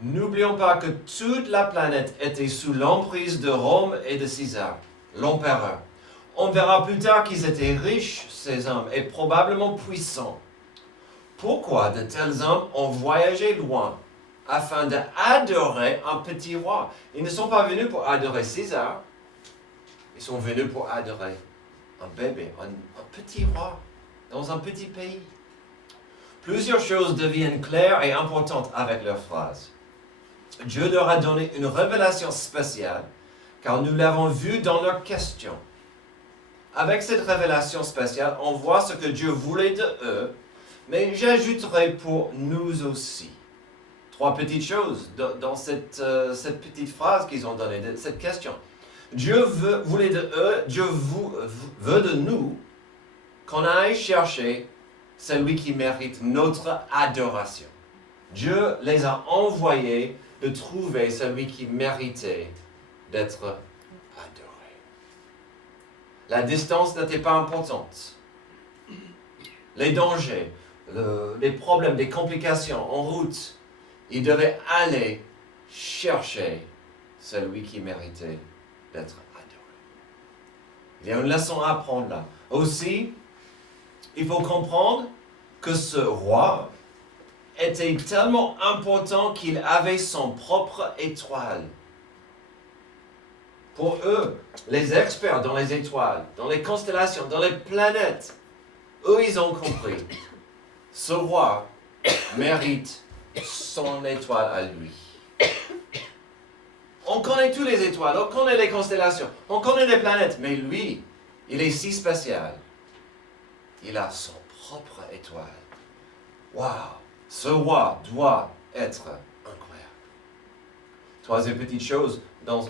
N'oublions pas que toute la planète était sous l'emprise de Rome et de César, l'empereur. On verra plus tard qu'ils étaient riches, ces hommes, et probablement puissants. Pourquoi de tels hommes ont voyagé loin afin d'adorer un petit roi? Ils ne sont pas venus pour adorer César, ils sont venus pour adorer un bébé, un petit roi, dans un petit pays. Plusieurs choses deviennent claires et importantes avec leur phrase. Dieu leur a donné une révélation spéciale, car nous l'avons vu dans leurs questions. Avec cette révélation spéciale, on voit ce que Dieu voulait de eux, mais j'ajouterai pour nous aussi. 3 petites choses dans cette petite phrase qu'ils ont donnée, cette question. Dieu voulait de eux, Dieu veut de nous qu'on aille chercher celui qui mérite notre adoration. Dieu les a envoyés de trouver celui qui méritait d'être adoré. La distance n'était pas importante. Les dangers, les problèmes, les complications en route, ils devaient aller chercher celui qui méritait d'être adoré. Il y a une leçon à apprendre là. Aussi, il faut comprendre que ce roi était tellement important qu'il avait son propre étoile. Pour eux, les experts dans les étoiles, dans les constellations, dans les planètes, eux, ils ont compris. Ce roi mérite son étoile à lui. On connaît toutes les étoiles, on connaît les constellations, on connaît les planètes, mais lui, il est si spécial. Il a son propre étoile. Waouh! Ce roi doit être incroyable. Troisième petite chose,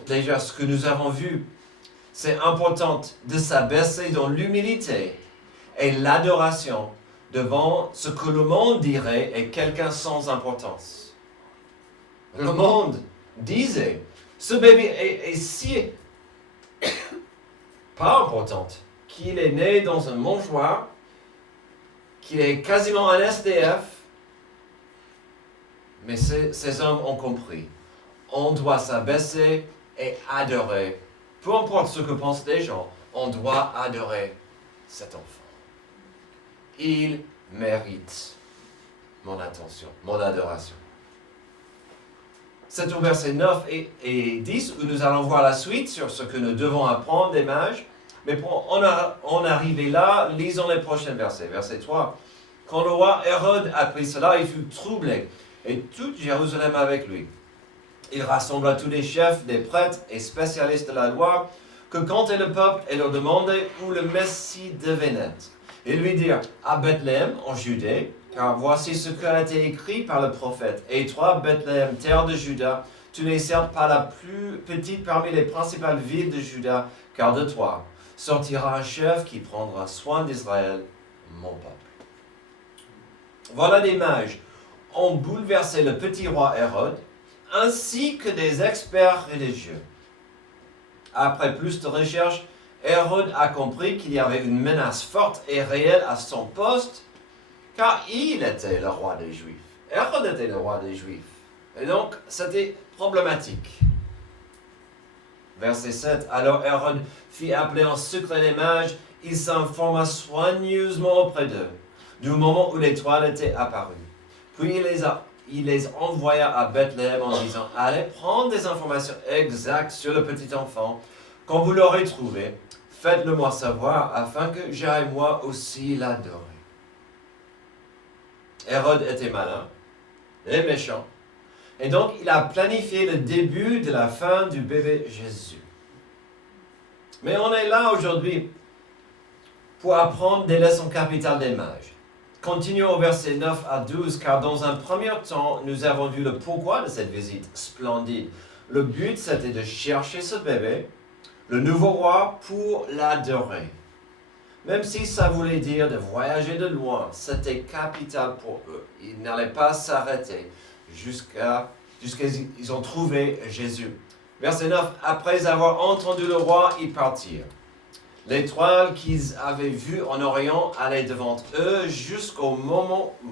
déjà ce que nous avons vu, c'est important de s'abaisser dans l'humilité et l'adoration devant ce que le monde dirait est quelqu'un sans importance. Le monde disait, ce bébé est si pas important qu'il est né dans un mangeoire, qu'il est quasiment un SDF, mais ces hommes ont compris. On doit s'abaisser et adorer. Peu importe ce que pensent les gens, on doit adorer cet enfant. Il mérite mon attention, mon adoration. C'est au verset 9 et 10 où nous allons voir la suite sur ce que nous devons apprendre des mages. Mais pour en arriver là, lisons les prochains versets. Verset 3. Quand le roi Hérode apprit cela, il fut troublé, et toute Jérusalem avec lui. Il rassembla tous les chefs, des prêtres et spécialistes de la loi, que comptait le peuple et leur demandait où le Messie devait naître. Ils lui dirent, à Bethléem, en Judée, car voici ce qui a été écrit par le prophète. Et toi, Bethléem, terre de Juda, tu n'es certes pas la plus petite parmi les principales villes de Juda, car de toi sortira un chef qui prendra soin d'Israël, mon peuple. Voilà des mages ont bouleversé le petit roi Hérode, ainsi que des experts religieux. Après plus de recherches, Hérode a compris qu'il y avait une menace forte et réelle à son poste, car il était le roi des Juifs. Hérode était le roi des Juifs. Et donc, c'était problématique. Verset 7. Alors Hérode fit appeler en secret les mages, il s'informa soigneusement auprès d'eux, du moment où l'étoile était apparue. Puis il les envoya à Bethléem en disant, allez prendre des informations exactes sur le petit enfant. Quand vous l'aurez trouvé, faites-le moi savoir, afin que j'aille moi aussi l'adorer. Hérode était malin et méchant, et donc il a planifié le début de la fin du bébé Jésus. Mais on est là aujourd'hui pour apprendre des leçons capitales des mages. Continuons au verset 9 à 12, car dans un premier temps, nous avons vu le pourquoi de cette visite splendide. Le but, c'était de chercher ce bébé, le nouveau roi, pour l'adorer. Même si ça voulait dire de voyager de loin, c'était capital pour eux. Ils n'allaient pas s'arrêter jusqu'à ce qu'ils ont trouvé Jésus. Verset 9, après avoir entendu le roi, ils partirent. L'étoile qu'ils avaient vue en Orient allait devant eux jusqu'au moment où,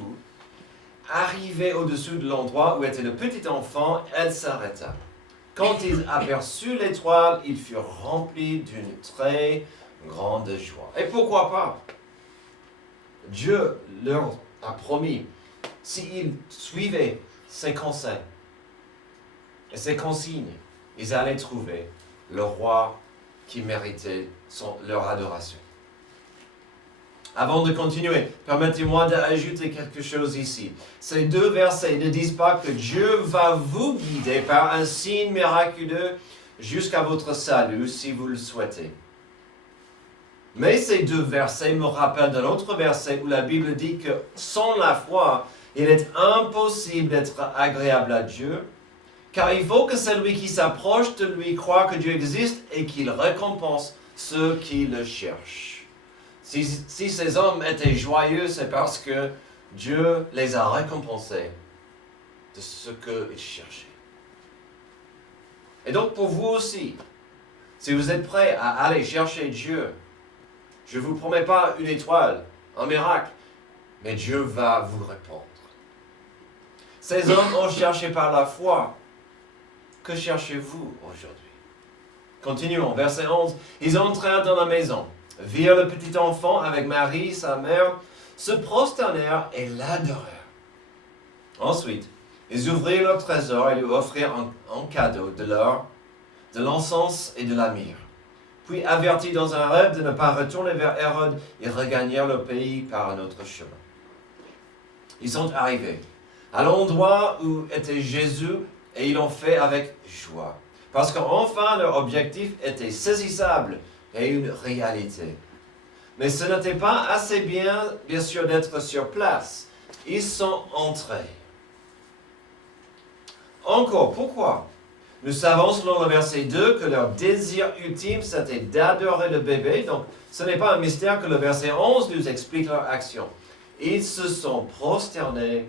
arrivée au-dessus de l'endroit où était le petit enfant, elle s'arrêta. Quand ils aperçurent l'étoile, ils furent remplis d'une très grande joie. Et pourquoi pas? Dieu leur a promis, s'ils suivaient ses conseils et ses consignes, ils allaient trouver le roi qui méritait leur adoration. Avant de continuer, permettez-moi d'ajouter quelque chose ici. Ces deux versets ne disent pas que Dieu va vous guider par un signe miraculeux jusqu'à votre salut si vous le souhaitez. Mais ces deux versets me rappellent d'un autre verset où la Bible dit que sans la foi, il est impossible d'être agréable à Dieu, car il faut que celui qui s'approche de lui croit que Dieu existe et qu'il récompense ceux qui le cherchent. Si ces hommes étaient joyeux, c'est parce que Dieu les a récompensés de ce qu'ils cherchaient. Et donc pour vous aussi, si vous êtes prêts à aller chercher Dieu, je ne vous promets pas une étoile, un miracle, mais Dieu va vous répondre. Ces hommes ont cherché par la foi. Que cherchez-vous aujourd'hui? Continuons, verset 11. Ils entrèrent dans la maison, virent le petit enfant avec Marie, sa mère, se prosternèrent et l'adorèrent. Ensuite, ils ouvrirent leur trésor et lui offrirent en cadeau de l'or, de l'encens et de la myrrhe. Puis, avertis dans un rêve de ne pas retourner vers Hérode, ils regagnèrent leur pays par un autre chemin. Ils sont arrivés à l'endroit où était Jésus et ils l'ont fait avec joie. Parce qu'enfin, leur objectif était saisissable et une réalité. Mais ce n'était pas assez bien sûr, d'être sur place. Ils sont entrés. Encore, pourquoi? Nous savons selon le verset 2 que leur désir ultime, c'était d'adorer le bébé. Donc, ce n'est pas un mystère que le verset 11 nous explique leur action. Ils se sont prosternés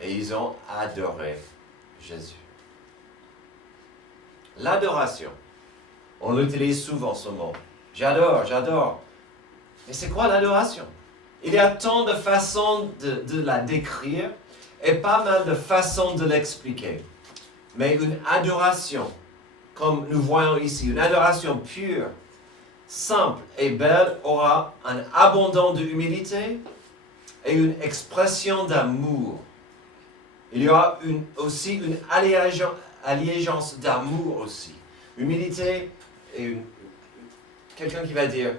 et ils ont adoré Jésus. L'adoration. On utilise souvent ce mot. J'adore, j'adore. Mais c'est quoi l'adoration? Il y a tant de façons de la décrire et pas mal de façons de l'expliquer. Mais une adoration, comme nous voyons ici, une adoration pure, simple et belle, aura un abondant d'humilité et une expression d'amour. Il y aura aussi une allégeance d'amour aussi. Humilité et quelqu'un qui va dire,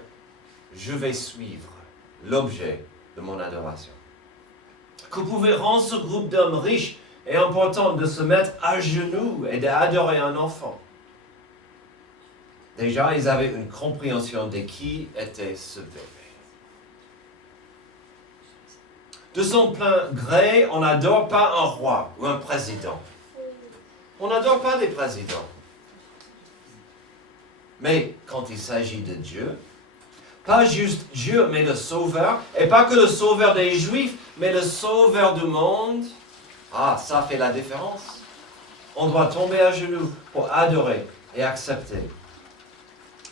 je vais suivre l'objet de mon adoration. Que pouvait rendre ce groupe d'hommes riches et important de se mettre à genoux et d'adorer un enfant? Déjà, ils avaient une compréhension de qui était ce bébé. De son plein gré, on n'adore pas un roi ou un président. On n'adore pas des présidents. Mais quand il s'agit de Dieu, pas juste Dieu, mais le Sauveur, et pas que le Sauveur des Juifs, mais le Sauveur du monde, ça fait la différence. On doit tomber à genoux pour adorer et accepter.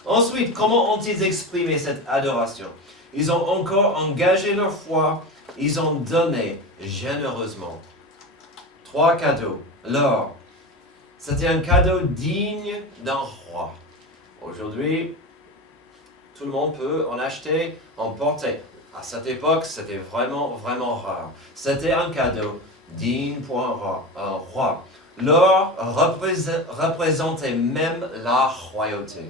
Ensuite, comment ont-ils exprimé cette adoration? Ils ont encore engagé leur foi, ils ont donné généreusement. 3 cadeaux. L'or, c'était un cadeau digne d'un roi. Aujourd'hui, tout le monde peut en acheter, en porter. À cette époque, c'était vraiment, vraiment rare. C'était un cadeau digne pour un roi. L'or représentait même la royauté.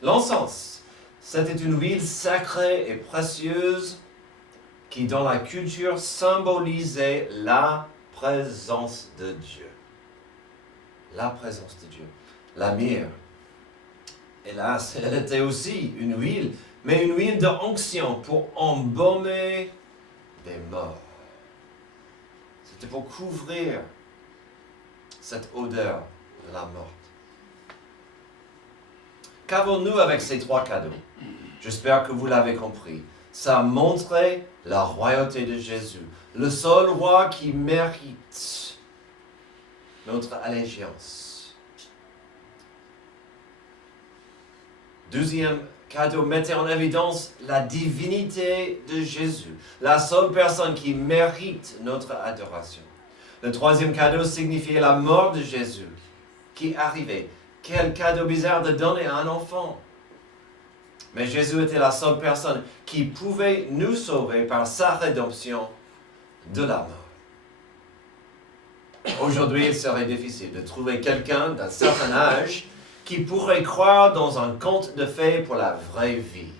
L'encens, c'était une huile sacrée et précieuse qui, dans la culture, symbolisait la présence de Dieu. La présence de Dieu. La myrrhe. Hélas, elle était aussi une huile, mais une huile d'onction pour embaumer des morts. C'était pour couvrir cette odeur de la mort. Qu'avons-nous avec ces 3 cadeaux? J'espère que vous l'avez compris. Ça montrait la royauté de Jésus, le seul roi qui mérite notre allégeance. Deuxième cadeau mettait en évidence la divinité de Jésus, la seule personne qui mérite notre adoration. Le troisième cadeau signifiait la mort de Jésus qui arrivait. Quel cadeau bizarre de donner à un enfant. Mais Jésus était la seule personne qui pouvait nous sauver par sa rédemption de la mort. Aujourd'hui, il serait difficile de trouver quelqu'un d'un certain âge qui pourrait croire dans un conte de fées pour la vraie vie.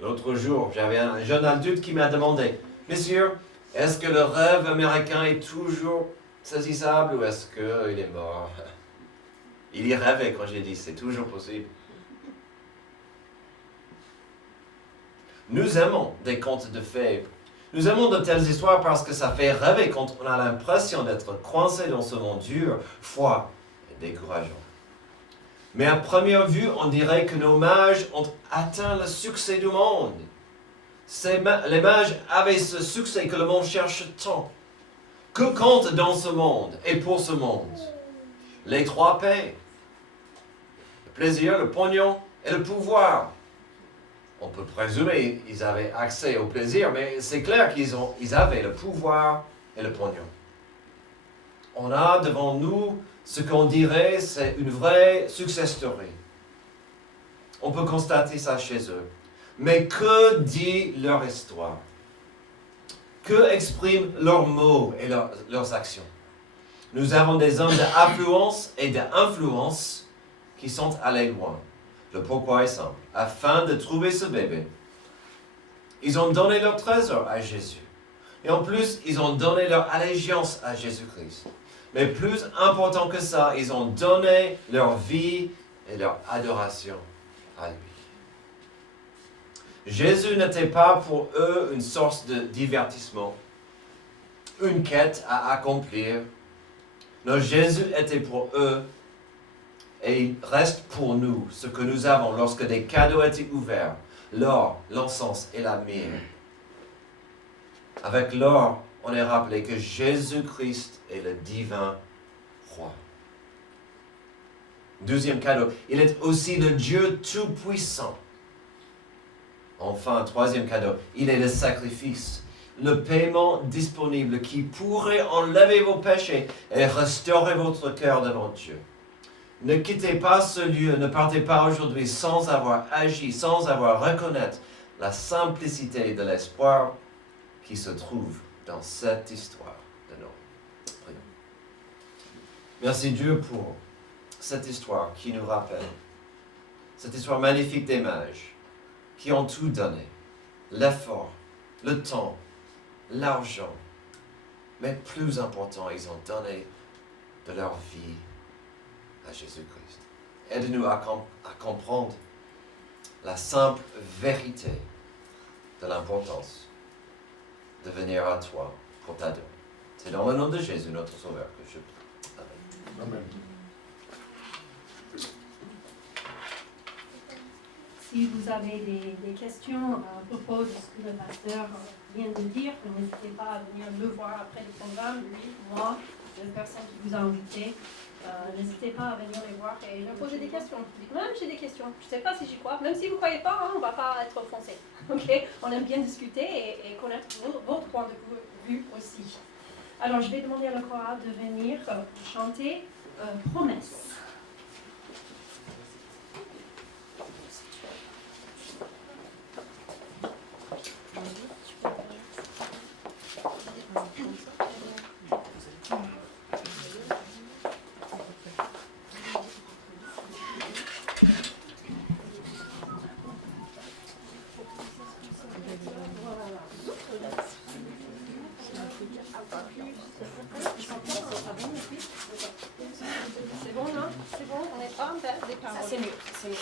L'autre jour, j'avais un jeune adulte qui m'a demandé, « Monsieur, est-ce que le rêve américain est toujours saisissable ou est-ce qu'il est mort ?» Il y rêvait quand j'ai dit, c'est toujours possible. Nous aimons des contes de fées. Nous aimons de telles histoires parce que ça fait rêver quand on a l'impression d'être coincé dans ce monde dur, froid et décourageant. Mais à première vue, on dirait que nos mages ont atteint le succès du monde. Les mages avaient ce succès que le monde cherche tant. Que compte dans ce monde et pour ce monde? Les 3 P. Le plaisir, le pognon et le pouvoir. On peut présumer qu'ils avaient accès au plaisir, mais c'est clair qu'ils avaient le pouvoir et le pognon. On a devant nous ce qu'on dirait, c'est une vraie success story. On peut constater ça chez eux. Mais que dit leur histoire? Que expriment leurs mots et leurs actions? Nous avons des hommes d'affluence et d'influence qui sont allés loin. Le pourquoi est simple. Afin de trouver ce bébé, ils ont donné leur trésor à Jésus. Et en plus, ils ont donné leur allégeance à Jésus-Christ. Mais plus important que ça, ils ont donné leur vie et leur adoration à lui. Jésus n'était pas pour eux une source de divertissement, une quête à accomplir, Non, Jésus était pour eux et il reste pour nous ce que nous avons lorsque des cadeaux étaient ouverts, l'or, l'encens et la myrrhe. Avec l'or, on est rappelé que Jésus-Christ est le divin roi. Deuxième cadeau, il est aussi le Dieu tout-puissant. Enfin, troisième cadeau, il est le sacrifice, le paiement disponible qui pourrait enlever vos péchés et restaurer votre cœur devant Dieu. Ne quittez pas ce lieu, ne partez pas aujourd'hui sans avoir agi, sans avoir reconnaître la simplicité de l'espoir qui se trouve dans cette histoire de Noé. Prions. Merci Dieu pour cette histoire qui nous rappelle, cette histoire magnifique des mages qui ont tout donné, l'effort, le temps, l'argent, mais plus important, ils ont donné de leur vie à Jésus-Christ. Aide-nous à comprendre la simple vérité de l'importance de venir à toi pour t'adorer. C'est dans le nom de Jésus, notre Sauveur, que je prie. Amen. Amen. Si vous avez des questions à propos de ce que le pasteur vient de dire, n'hésitez pas à venir me voir après le programme, lui, moi, les personnes qui vous ont invité. N'hésitez pas à venir les voir et leur poser des questions. Même j'ai des questions, je ne sais pas si j'y crois. Même si vous ne croyez pas, on ne va pas être offensé. Okay? On aime bien discuter et connaître votre point de vue aussi. Alors je vais demander à la chorale de venir chanter Promesse. C'est bon, non? C'est bon, on n'est pas en fait des paroles. Ça, c'est mieux, c'est mieux.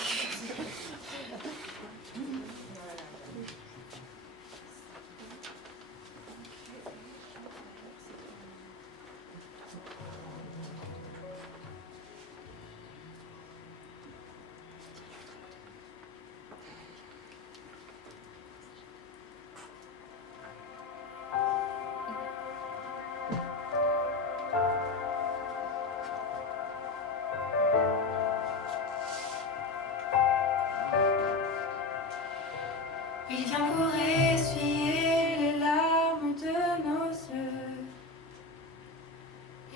Il vient pour essuyer les larmes de nos yeux.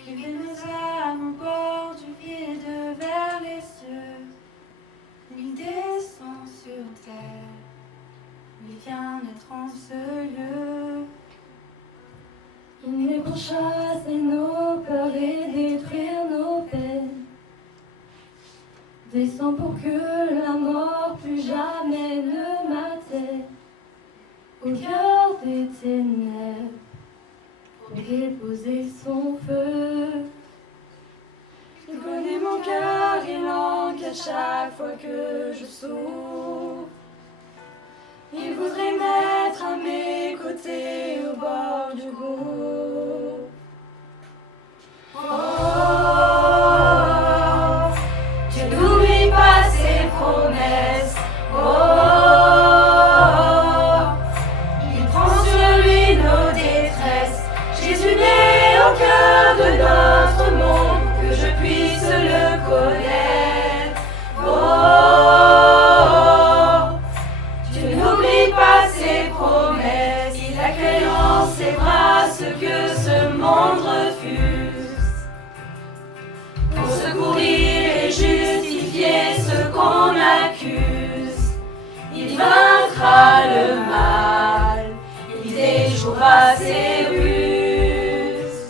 Il guide nos âmes au bord du vide vers les cieux. Il descend sur terre. Il vient naître en ce lieu. Il naît pour chasser nos peurs et détruire nos peines. Descend pour que la mort plus jamais ne m'atteigne. Au cœur des ténèbres, pour déposer son feu. Il connaît mon cœur, il manque à chaque fois que je souffre. Il voudrait mettre à mes côtés au bord du gouffre. Tu n'oublies pas ses promesses. Il prend sur lui nos détresses. Jésus naît au cœur de notre monde, que je puisse le connaître. Tu n'oublies pas ses promesses. Il accueille en ses bras ce que ce monde refuse. Pour secourir et justifier ce qu'on accuse, il vaincra le mal, il déjouera ses ruses.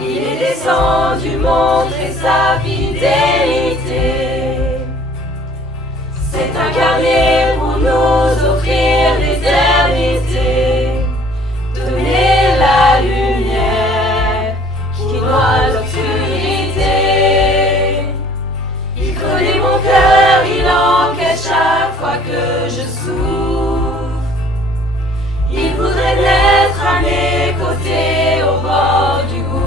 Il est descendu montrer sa fidélité, s'est incarné pour nous offrir l'éternité, donner la lumière qui noie l'obscurité. Il connaît mon cœur, il enquête chaque fois que je souffre. Il voudrait naître à mes côtés au bord du gouffre.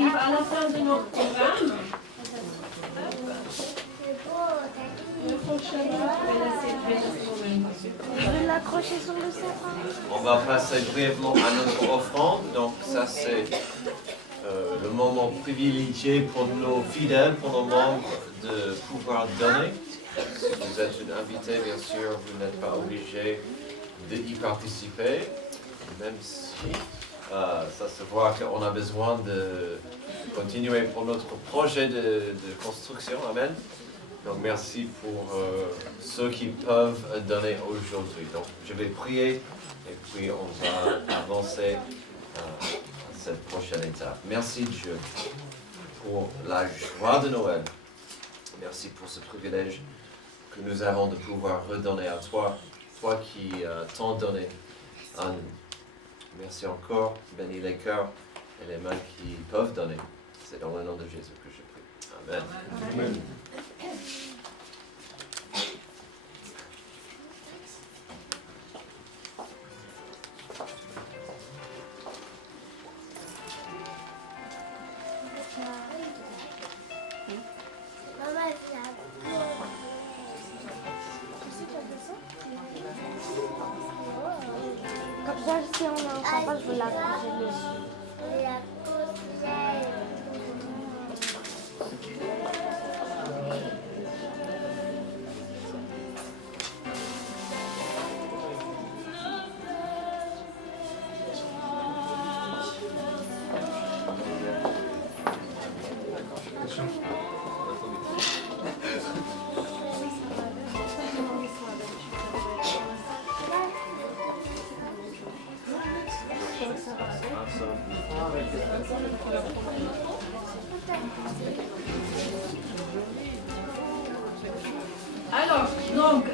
arrive à la fin de notre programme. Le prochain, Je vais l'accrocher sur le sapin. On va passer brièvement à notre offrande. Donc ça c'est le moment privilégié pour nos fidèles, pour nos membres de pouvoir donner. Si vous êtes une invité, bien sûr, vous n'êtes pas obligé d'y participer, même si ça se voit qu'on a besoin de continuer pour notre projet de construction. Amen. Donc merci pour ceux qui peuvent donner aujourd'hui. Donc je vais prier et puis on va avancer à cette prochaine étape. Merci Dieu pour la joie de Noël. Merci pour ce privilège que nous avons de pouvoir redonner à toi, toi qui t'en donné à nous. Merci encore, bénis les cœurs et les mains qui peuvent donner. C'est dans le nom de Jésus que je prie. Amen. Amen. Comme ça, si on a un sympa, je veux l'accrocher dessus. Alors, donc,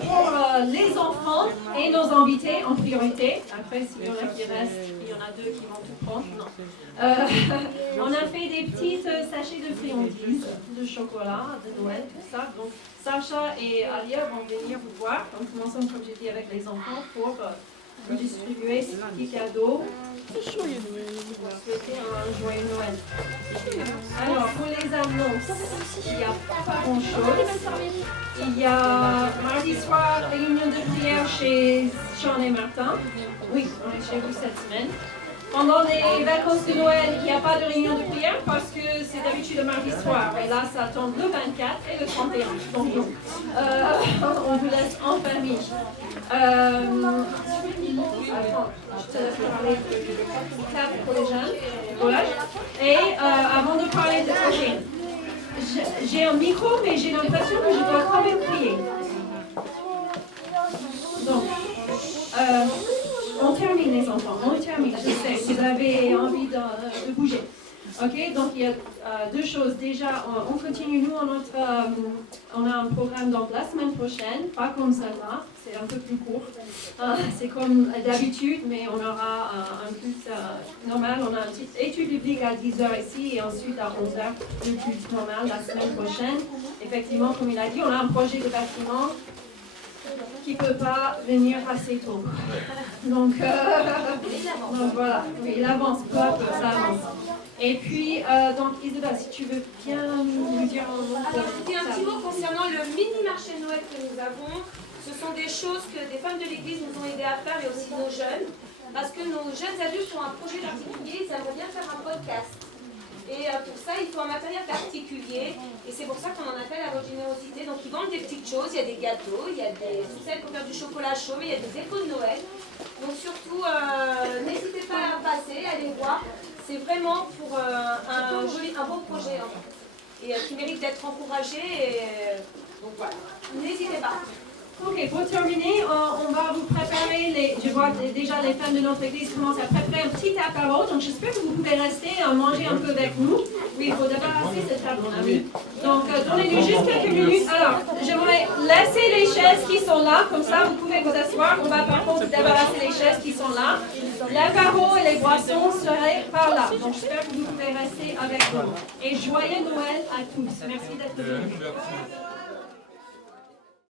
pour les enfants et nos invités en priorité, après s'il y en a qui restent, il y en a deux qui vont tout prendre, non. On a fait des petites sachets de friandises, de chocolat, de Noël, tout ça. Donc, Sacha et Alia vont venir vous voir. Donc, nous ensemble, comme j'ai dit, avec les enfants pour vous distribuer ces petits cadeaux. Souhaiter un joyeux Noël. Alors, pour les annonces, il n'y a pas grand-chose. Il y a mardi soir, réunion de prière chez Sean et Martin. Oui, on est chez vous cette semaine. Pendant les vacances de Noël, il n'y a pas de réunion de prière parce que c'est d'habitude le mardi soir. Et là, ça tombe le 24 et le 31. Donc, non. On vous laisse en famille. Attends, je te laisse parler de cap pour les jeunes. Voilà. Et avant de parler de... Ok. J'ai un micro, mais j'ai l'impression que je dois quand même prier. Donc, on termine les enfants, on termine, je sais, vous avez envie de bouger. Ok, donc il y a deux choses. Déjà, on continue, nous, on a un programme donc la semaine prochaine, pas comme ça là, c'est un peu plus court. C'est comme d'habitude, mais on aura un culte normal. On a une petite étude biblique à 10h ici et ensuite à 11h, le culte normal la semaine prochaine. Effectivement, comme il a dit, on a un projet de bâtiment qui ne peut pas venir assez tôt. Donc voilà, oui, il avance, peu à peu, ça avance. Et puis, donc Isabelle, si tu veux bien nous dire un mot. Alors, c'était un petit mot concernant le mini-marché de Noël que nous avons. Ce sont des choses que des femmes de l'Église nous ont aidés à faire, et aussi nos jeunes. Parce que nos jeunes adultes ont un projet particulier, ils aimeraient bien faire un podcast. Et pour ça, il faut un matériel particulier. Et c'est pour ça qu'on en appelle à votre générosité. Donc, ils vendent des petites choses. Il y a des gâteaux, il y a des sucettes pour faire du chocolat chaud, il y a des échos de Noël. Donc, surtout, n'hésitez pas à passer, allez voir. C'est vraiment pour un beau projet, en fait. Et qui mérite d'être encouragé. Et, donc, voilà. N'hésitez pas. Ok, pour terminer, on va vous préparer, je vois déjà les femmes de notre église commencent à préparer un petit apéro, donc j'espère que vous pouvez rester manger un peu avec nous. Oui, il faut débarrasser cette table, mon ami. Donc, donnez-nous juste quelques minutes. Alors, j'aimerais laisser les chaises qui sont là, comme ça vous pouvez vous asseoir. On va par contre débarrasser les chaises qui sont là. L'apéro et les boissons seraient par là. Donc, j'espère que vous pouvez rester avec nous. Et joyeux Noël à tous. Merci d'être venus.